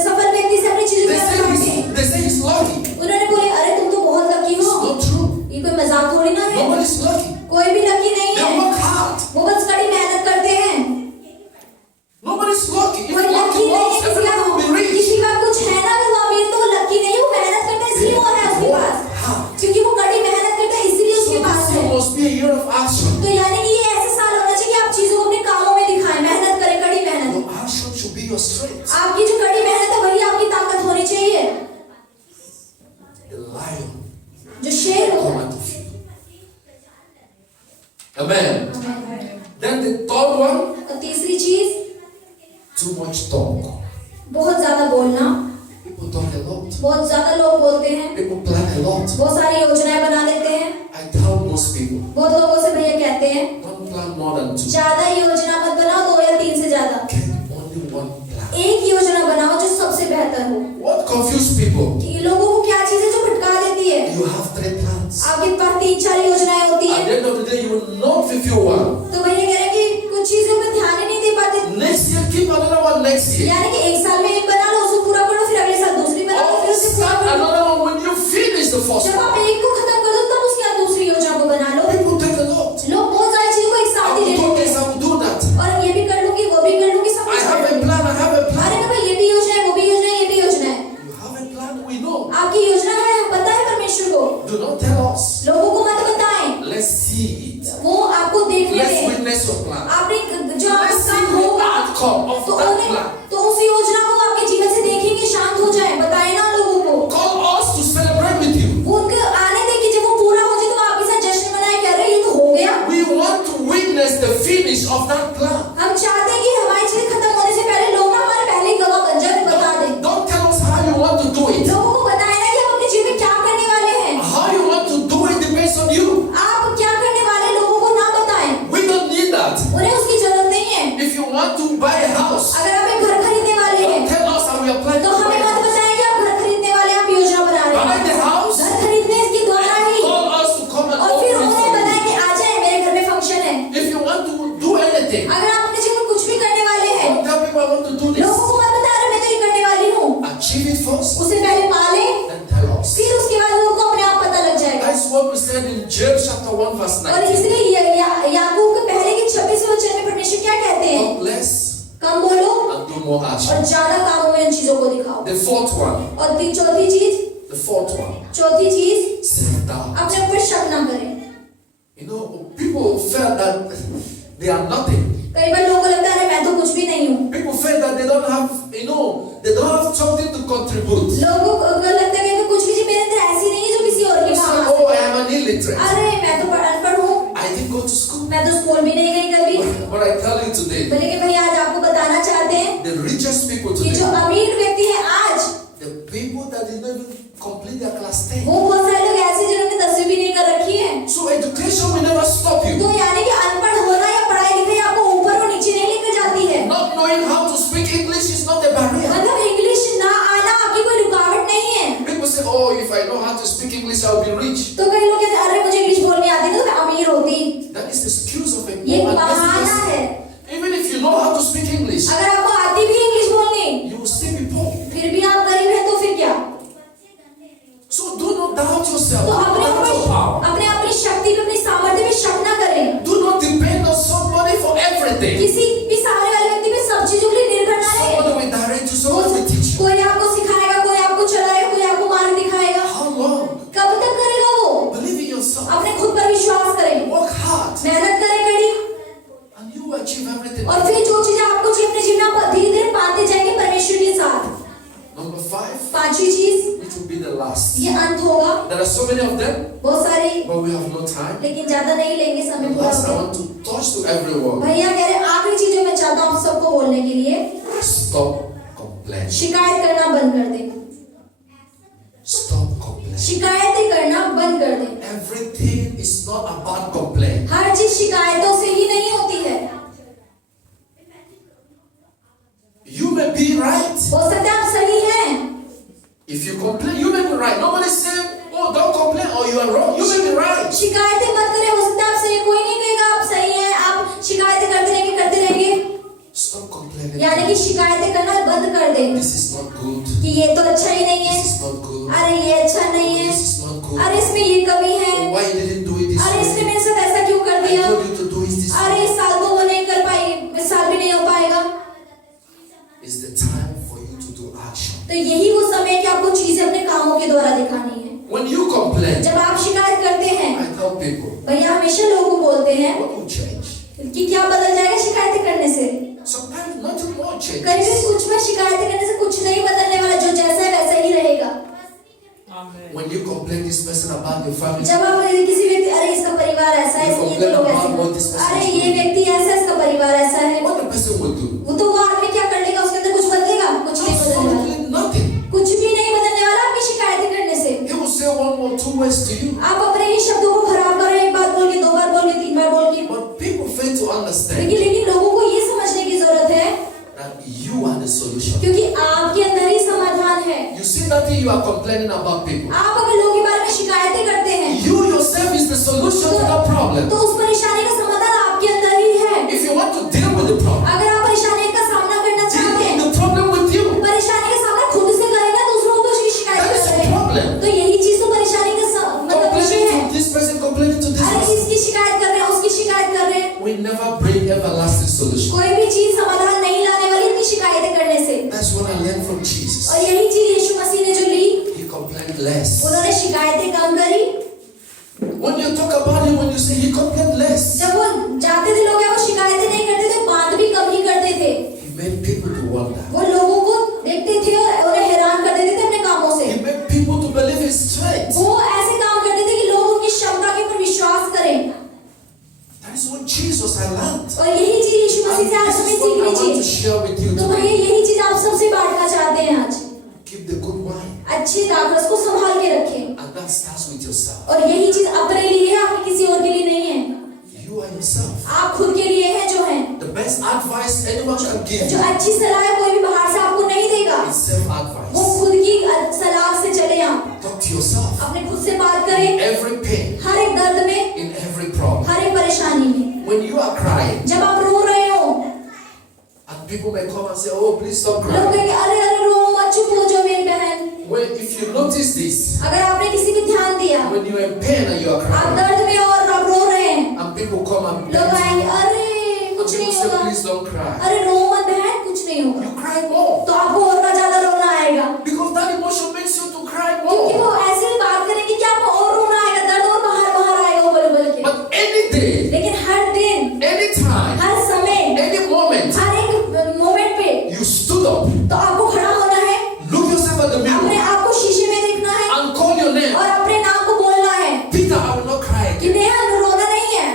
सफल व्यक्ति से अपनी चीजों they के say बारे में they say he's lucky. उन्होंने बोले अरे तुम तो बहुत लकी It's हो, not true. ये कोई मजाक थोड़ी ना है। Nobody's lucky. कोई भी लकी नहीं They है, work hard. वो बस कड़ी मेहनत करते हैं। Nobody's lucky. If कोई you work लकी नहीं towards, है, everyone will be rich. किसी का कुछ है ना तो वो अमीर, तो वो लकी नहीं है, वो मेहनत करता है इसलिए वो है उसके पास, Hard. क्योंकि वो कड़ी मेहनत करता है इसलिए So उसके पास this है। year must be a year of action. तो यानी कि ये ऐसा साल होना चाहिए कि आप चीजों को अपने कामों में दिखाएं, मेहनत करें, कड़ी मेहनत। Your action should be your strength. आपकी जो कड़ी मेहनत है वही आपकी ताकत होनी चाहिए। The lion जो शेर come होगा। out of you. Amen. Then the third one, और तीसरी चीज, too much talk. बहुत ज्यादा बोलना। People talk a lot. बहुत ज्यादा लोग बोलते हैं, People plan a lot. बहुत सारी योजनाएं बना लेते हैं। I tell most people, बहुत लोगों से भैया कहते हैं don't plan more than 2. ज्यादा योजना मत बनाओ, 2 या 3 से ज्यादा। Get only one plan. एक योजना बनाओ जो सबसे बेहतर हो। What confuse people? कि लोगों को क्या चीज है जो भटका देती है? You have 3 plans. आपके पास 3-4 योजनाएं होती At है, the end of the day, you will not fulfill one. तो भैया कह रहे हैं कि कुछ चीजों पे ध्यान ही नहीं दे पाते। Next year, keep another one next year. यानी कि एक साल में एक बना लो, उसको पूरा करो, फिर अगले साल दूसरी बना लो, फिर Or उसे पूरा start करो। another one when you finish the first जब one. आप एक को खत्म कर दो तब उसके बाद दूसरी योजना को बना लो। People take a lot. लोग बहुत सारी चीजों को एक I साथ ही ले will do लेते this, हैं, I will do that. और ये भी कर लूंगी, वो भी कर लूंगी, सब I कुछ have कर a लूंगी। plan, I have a अरे plan. ना भाई, ये भी योजना है, वो भी योजना है, ये भी योजना है। You have a plan, we know. आपकी योजना है, पता है परमेश्वर को। Do not tell us. लोगों को मत बताएं, Let's see it. वो आपको देखने Let's दें। witness your plan. आपने जो आपका Let's काम see the होगा outcome of तो that उन्हें plan. तो उस योजना को आपके जीवन से देखेंगे, शांत हो जाए, बताए ना लोगों को। Call us to celebrate with you. वो उनके आने दें कि जब वो पूरा हो जाए तो वो आपके साथ जश्न मनाए, कह रहे हैं ये तो हो गया। We want to witness the finish of that plan. हम चाहते हैं कि हमारी चीजें खत्म होने से पहले लोग ना हमारे पहले ही गवाह बन जाए, बता दें। Don't tell us how you want to do it. लोगों को बताए ना कि हम अपने जीवन में क्या करने वाले हैं। How you want to do it depends on you. आप क्या करने वाले हैं, लोगों को ना बताएं, We don't need that. उन्हें उसकी जरूरत नहीं है। If you want to buy a house, अगर आप एक घर खरीदने वाले हैं don't tell us how we are planning तो to हमें buy मत a house. बताएं कि आप घर खरीदने वाले हैं, आप योजना बना रहे Buy हैं। the house. घर खरीदने के द्वारा ही, Call us to come and और फिर open it उन्हें for बताएं you. कि आ जाए, मेरे घर में फंक्शन है। If you want to do anything, अगर आप अपने जीवन में कुछ भी करने वाले हैं, don't tell people I want to do this. लोगों को मत बता रहे मैं तो ये करने वाली हूँ। Achieve it first, उसे पहले पाले, then tell us. फिर उसके बाद लोगों को अपने आप पता लग जाएगा। That's what we said in James chapter 1 verse और 19. इसलिए याकूब के पहले के 26वें वचन में परमेश्वर क्या कहते हैं? Talk less कम बोलो and do more और action. ज्यादा कामों में इन चीजों को दिखाओ। The fourth one, और चौथी चीज, चौथी चीज, self-doubt. अपने ऊपर शक ना करें। You know, people felt that they are nothing. कई बार लोगों को लगता है मैं तो कुछ भी नहीं हूँ। People felt that they don't have, they don't have something to contribute. लोगों को लगता है कि मैं कुछ भी मेरे अंदर ऐसी नहीं है जो किसी और They के say, काम आ oh, I सके। am an illiterate. अरे मैं तो अनपढ़ हूँ, I didn't go to school. मैं तो स्कूल भी नहीं गई कभी। But I tell you today, लेकिन भैया आज आपको बताना चाहते हैं the richest people कि जो today, अमीर व्यक्ति है आज, the people that did not even complete their class 10. वो बहुत सारे लोग ऐसे जिन्होंने 10वीं भी नहीं कर रखी है। So education will never stop you. तो यानी कि अनपढ़ होना या पढ़ाई लिखाई आपको ऊपर और नीचे नहीं लेकर जाती है। Not knowing how to speak English is not a barrier. मतलब इंग्लिश ना आना आपकी कोई रुकावट नहीं है। People say, oh, if I know how to speak English, I'll be rich. तो कई लोग कहते हैं अरे मुझे इंग्लिश बोलनी आती है तो मैं अमीर होती। That is the excuse of a ये poor and बहाना lazy person. है। Even if you know how time. लेकिन ज्यादा नहीं लेंगे, समय And पूरा last, I हो want to touch to everyone. गया। भैया कह रहे आखिरी चीज जो मैं चाहता हूँ आप सबको बोलने के लिए, Stop complaining. शिकायत करना बंद कर दे। Stop complaining. शिकायतें करना बंद कर दे। Everything is not about complaint. हर चीज शिकायतों से ही नहीं होती है। You may be right. हो सकता है आप सही हैं, If you complain, you may be right. Nobody saying, oh, don't complain or you are wrong. You may be right. शिकायतें मत करें, हो सकता है आप सही, कोई नहीं कहेगा आप सही हैं, आप शिकायतें करते रहेंगे। Stop complaining. यानी कि शिकायतें करना बंद कर दे This is not good. कि ये तो अच्छा ही नहीं है, This is not good. अरे ये अच्छा नहीं है, This is not good. अरे इसमें ये कमी है, Oh, why you didn't do it this अरे इसने way? मेरे साथ ऐसा क्यों कर I दिया, told you to do it this अरे way. इस साल तो वो नहीं कर पाई, इस साल भी नहीं हो पाएगा। It's the time for you to do action. तो यही वो समय है कि आपको चीजें अपने कामों के द्वारा दिखानी है। When you complain, जब आप शिकायत करते हैं, I tell people, भैया हमेशा लोगों को बोलते हैं what will change? कि क्या बदल जाएगा शिकायतें करने से। Sometimes nothing more कभी changes. कुछ में शिकायतें करने से कुछ नहीं बदलने वाला, जो जैसा है वैसा ही रहेगा। When you complain this person about your family, जब आप किसी व्यक्ति, अरे इसका परिवार ऐसा है, इसके ये लोग ऐसे, अरे ये व्यक्ति ऐसा है, इसका परिवार ऐसा है, what the person will do? वो तो वो आदमी क्या कर लेगा, उसके अंदर कुछ बदलेगा, कुछ नहीं बदलने वाला, Absolutely nothing. कुछ भी नहीं बदलने वाला आपकी शिकायतें करने से। He will say one or two words to you, आप अपने ही शब्दों को खराब कर रहे हैं, एक बार बोल के, दो बार बोल के, तीन बार बोल के, but people fail to understand लेकिन लोगों को ये समझने की जरूरत है that you are the solution. क्योंकि आपके अंदर ही समाधान है। You see nothing, you are complaining about people. आप अगर लोगों के बारे में शिकायतें करते हैं You yourself is the solution to the problem. तो उस परेशानी का समाधान आपके अंदर ही है। If you want to deal with the problem, अगर आप परेशानी का सामना करना deal चाहते with हैं, the problem with you. परेशानी का सामना खुद से करें ना, दूसरों को उसकी शिकायत That is कर the रहे हैं, problem. तो यही चीज तो परेशानी का मतलब विषय है। Complaining to this person, complaining to this अरे person. इसकी शिकायत कर रहे हैं, उसकी शिकायत कर रहे हैं, We never bring everlasting solution. कोई भी चीज समाधान नहीं लाने वाली इतनी शिकायतें करने से। That's what I learned from Jesus. और यही चीज यीशु मसीह ने जो ली, He complained less. उन्होंने शिकायतें कम करी। When you talk about him, when you say he complained less, जब वो जाते थे लोग, वो शिकायतें नहीं करते थे, बात भी कम ही करते थे। he made people to wonder. वो लोगों को देखते थे और उन्हें हैरान कर देते थे अपने कामों से। He made people to believe his strength. वो ऐसे काम करते थे कि लोग उनकी क्षमता के ऊपर विश्वास करें। That is what Jesus I learned. और यही चीज यीशु मसीह से आज This हमें is what I सीखनी want to चाहिए। share with you तो भैया today. यही चीज आप सबसे बांटना चाहते हैं आज। Keep the good wine. अच्छी दाखरस को संभाल के रखें, And that starts with yourself. और यही चीज अपने लिए है, आपके किसी और के लिए नहीं है। You are yourself. आप खुद के लिए हैं जो हैं। The best advice anyone can give जो you अच्छी सलाह है कोई भी बाहर से आपको नहीं देगा, is वो self-advice. खुद की सलाह से चले। आप Talk to yourself. अपने खुद से बात करें, Every pain, हर एक दर्द में, in every problem. हर एक परेशानी में। When you are crying, जब आप रो रहे हो, and people may come and say, "Oh, please stop लोग crying." कहेंगे अरे अरे रो मत, चुप हो जाओ मेरी बहन। When if you notice this, अगर आपने किसी पे ध्यान दिया, when you are in pain and you are आप crying, दर्द में और आप रो रहे हैं, and people come and लोग beg आएंगे you, अरे and कुछ people नहीं say, होगा, "Please don't cry." अरे रो मत बहन, कुछ नहीं होगा, You cry more तो आपको और ज्यादा रोना आएगा, because that emotion makes you to cry क्योंकि वो more. ऐसी बात करेंगे कि आपको और रोना आएगा, दर्द और बाहर बाहर आएगा बोल बोल के। But any day, लेकिन हर दिन, any time, हर समय, any moment, हर एक मोमेंट पे you stood up, तो आपको खड़ा होना है, look yourself at the अपने mirror, आप को शीशे में देखना है and call your name. और अपने नाम को बोलना है Peter, I will not cry कि again. नेहा रोना नहीं है।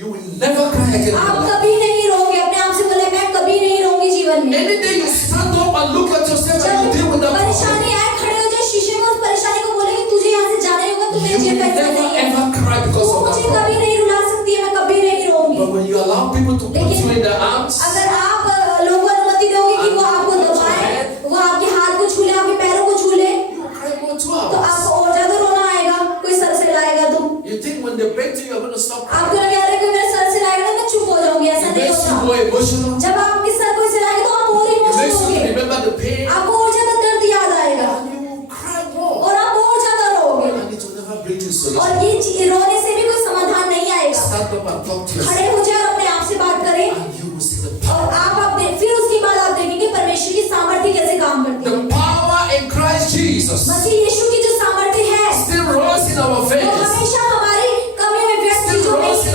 You will never cry again in आप your life. कभी नहीं रोगे, अपने आप से बोले मैं कभी नहीं रोऊंगी जीवन में। Any day you stand up and look at yourself and you deal with that problem, परेशानी आए, खड़े हो जाए शीशे में, उस परेशानी को बोले कि तुझे यहाँ से जाना ही होगा, तू मेरे you जेब will का हिस्सा never नहीं है, ever cry because वो of that मुझे कभी problem. नहीं रुला सकती है, मैं कभी नहीं रोऊंगी। But when you allow people to put you in their arms, अगर आप लोगों को अनुमति दोगे कि वो आपको दबाए, वो आपके हाथ को छू ले, आपके पैरों को छू ले, you will cry more तो 2 hours. आपको और ज्यादा रोना आएगा। कोई सर से लाएगा तो You think when they beg to you, you're going to stop आपको crying. लगे अरे कोई मेरे सर से लाएगा तो मैं चुप हो जाऊंगी, ऐसा It नहीं makes you होता। more emotional. जब आपके सर कोई से लाएगा तो आप और It इमोशनल makes you होंगे, remember the pain, आपको और ज्यादा दर्द याद आएगा and you will cry more. और आप और ज्यादा रोओगे, And it will never bring you और solution. ये रोने से भी कोई समाधान नहीं आएगा। Stand up and talk to yourself, खड़े हो जाए और अपने आप से बात करें, and you will see the और power. आप फिर उसके बाद आप देखेंगे परमेश्वर की सामर्थ्य कैसे काम करती है। The power in Christ Jesus मसीह यीशु की जो सामर्थ्य है still runs in our वो veins, हमेशा हमारी कमियों में व्यक्त still जो runs नहीं in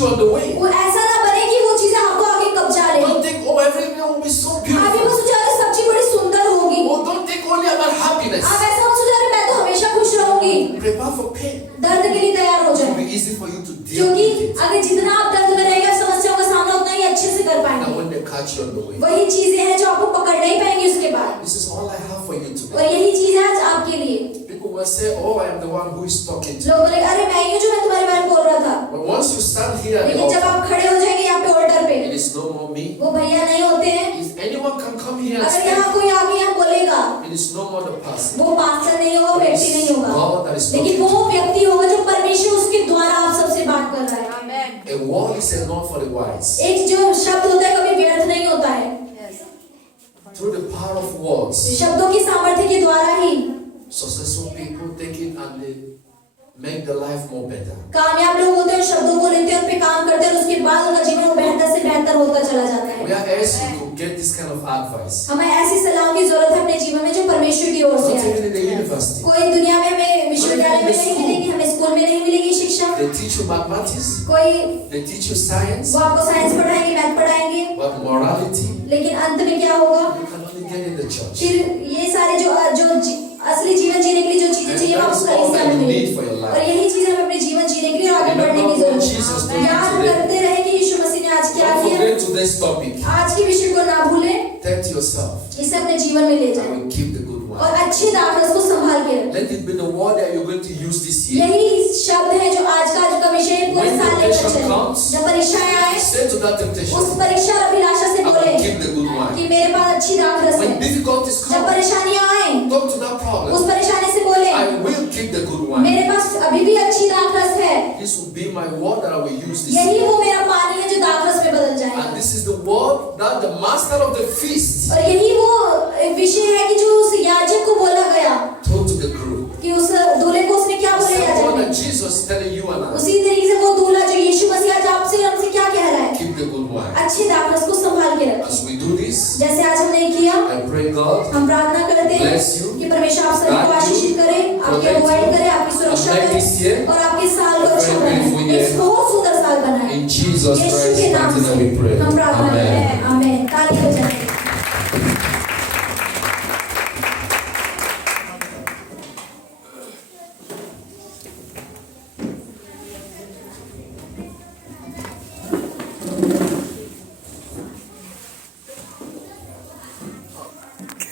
you on the way. वो ऐसा ना बने कि वो चीजें आपको आगे कब्जा ले। Don't think, oh, everything will be so आप ये beautiful. मत सोचो अरे सब चीज बड़ी सुंदर होगी। Oh, don't think only about happiness. आप ऐसा मत सोचो अरे मैं तो हमेशा खुश रहूंगी। Prepare for pain. दर्द के लिए तैयार हो It will जाए, be easy for you to deal क्योंकि with it. अगर जितना आप दर्द में रहेंगे, आप समस्याओं का सामना उतना ही अच्छे से कर Now, पाएंगे। when they catch you on the way, वही चीजें हैं जो आपको पकड़ नहीं पाएंगी उसके बाद, this is all I have for you और today. यही चीज है आज आपके लिए। People will say, oh, I am the one who is talking to you. लोग बोले अरे मैं ही हूँ जो मैं तुम्हारे बारे में बोल रहा था। But once you stand here, at the लेकिन जब altar, आप खड़े हो जाएंगे यहाँ पे ऑल्टर पे, it is no more me. वो भैया नहीं होते हैं। If anyone can come here and अगर speak, यहाँ कोई आके यहाँ बोलेगा, it is no more the pastor. वो पास्टर नहीं होगा, It व्यक्ति नहीं is होगा, God that is लेकिन talking. वो व्यक्ति होगा जो परमेश्वर उसके द्वारा आप सबसे बात कर रहा है। A word is a not for the wise. एक जो शब्द होता है कभी व्यर्थ नहीं होता है। Through the power of words, शब्दों की सामर्थ्य के द्वारा ही successful people take it and they make their life more better. कामयाब लोग होते हैं, शब्दों को लेते हैं, उन पे काम करते हैं, और उसके बाद उनका जीवन बेहतर से बेहतर होता चला जाता We है। are asking to get this kind of advice. हमें ऐसी सलाह की जरूरत है अपने जीवन में जो परमेश्वर की ओर से Not है। even in the university. कोई दुनिया में हमें विश्वविद्यालय में नहीं मिलेगी, हमें स्कूल में नहीं मिलेगी शिक्षा। They teach you mathematics, कोई they teach you science, वो आपको साइंस पढ़ाएंगे, मैथ पढ़ाएंगे, but morality, लेकिन अंत में क्या होगा? you can only get in the church. फिर ये सारे जो असली जीवन जीने के लिए जो चीजें चाहिए वो आपको कलीसिया में मिलेगी, और यही चीजें हमें अपने जीवन जीने के लिए और आगे बढ़ने की जरूरत है। याद करते रहे कि यीशु मसीह ने आज क्या Don't किया। forget today's topic. आज के विषय को ना भूलें, Tell yourself, इसे अपने जीवन में ले I जाएं will keep the good और one. अच्छी दाखरस को संभाल के रखें। Let it be the word that you're going to use this year. यही शब्द है जो आज का विषय है, पूरे When साल लेकर temptation चलें। comes, जब परीक्षाएं आए, Say to that उस temptation, परीक्षा और अभिलाषा से I बोले will keep the good one. कि मेरे पास अच्छी दाखरस है। When difficulties जब come, परेशानियां आए, talk to that उस problem. परेशानी से बोले I will keep the good one. मेरे पास अभी भी अच्छी दाखरस है। This will be my word that I will use this यही year. वो मेरा पानी है जो दाखरस में बदल जाएगा, And this is the word that the master of the feast और यही वो विषय है कि जो उस याजक को बोला गया told to the group. कि उस दूल्हे को उसने क्या The बोला same याजक word ने। that Jesus is telling you and I. उसी तरीके से वो दूल्हा जो यीशु मसीह आज आपसे हमसे क्या कह रहा है, Keep the good wine. अच्छी दाखरस को संभाल के रखें। As we do this, जैसे आज हमने किया, I pray God हम प्रार्थना करते हैं Bless you. कि परमेश्वर आप सभी को आशीषित करे, आपकी अगुवाई करे, आपकी सुरक्षा And make this करे year और आपके साल को a अच्छा very beautiful बनाए, year. एक बहुत सुंदर साल बनाए। in Jesus' Yeshu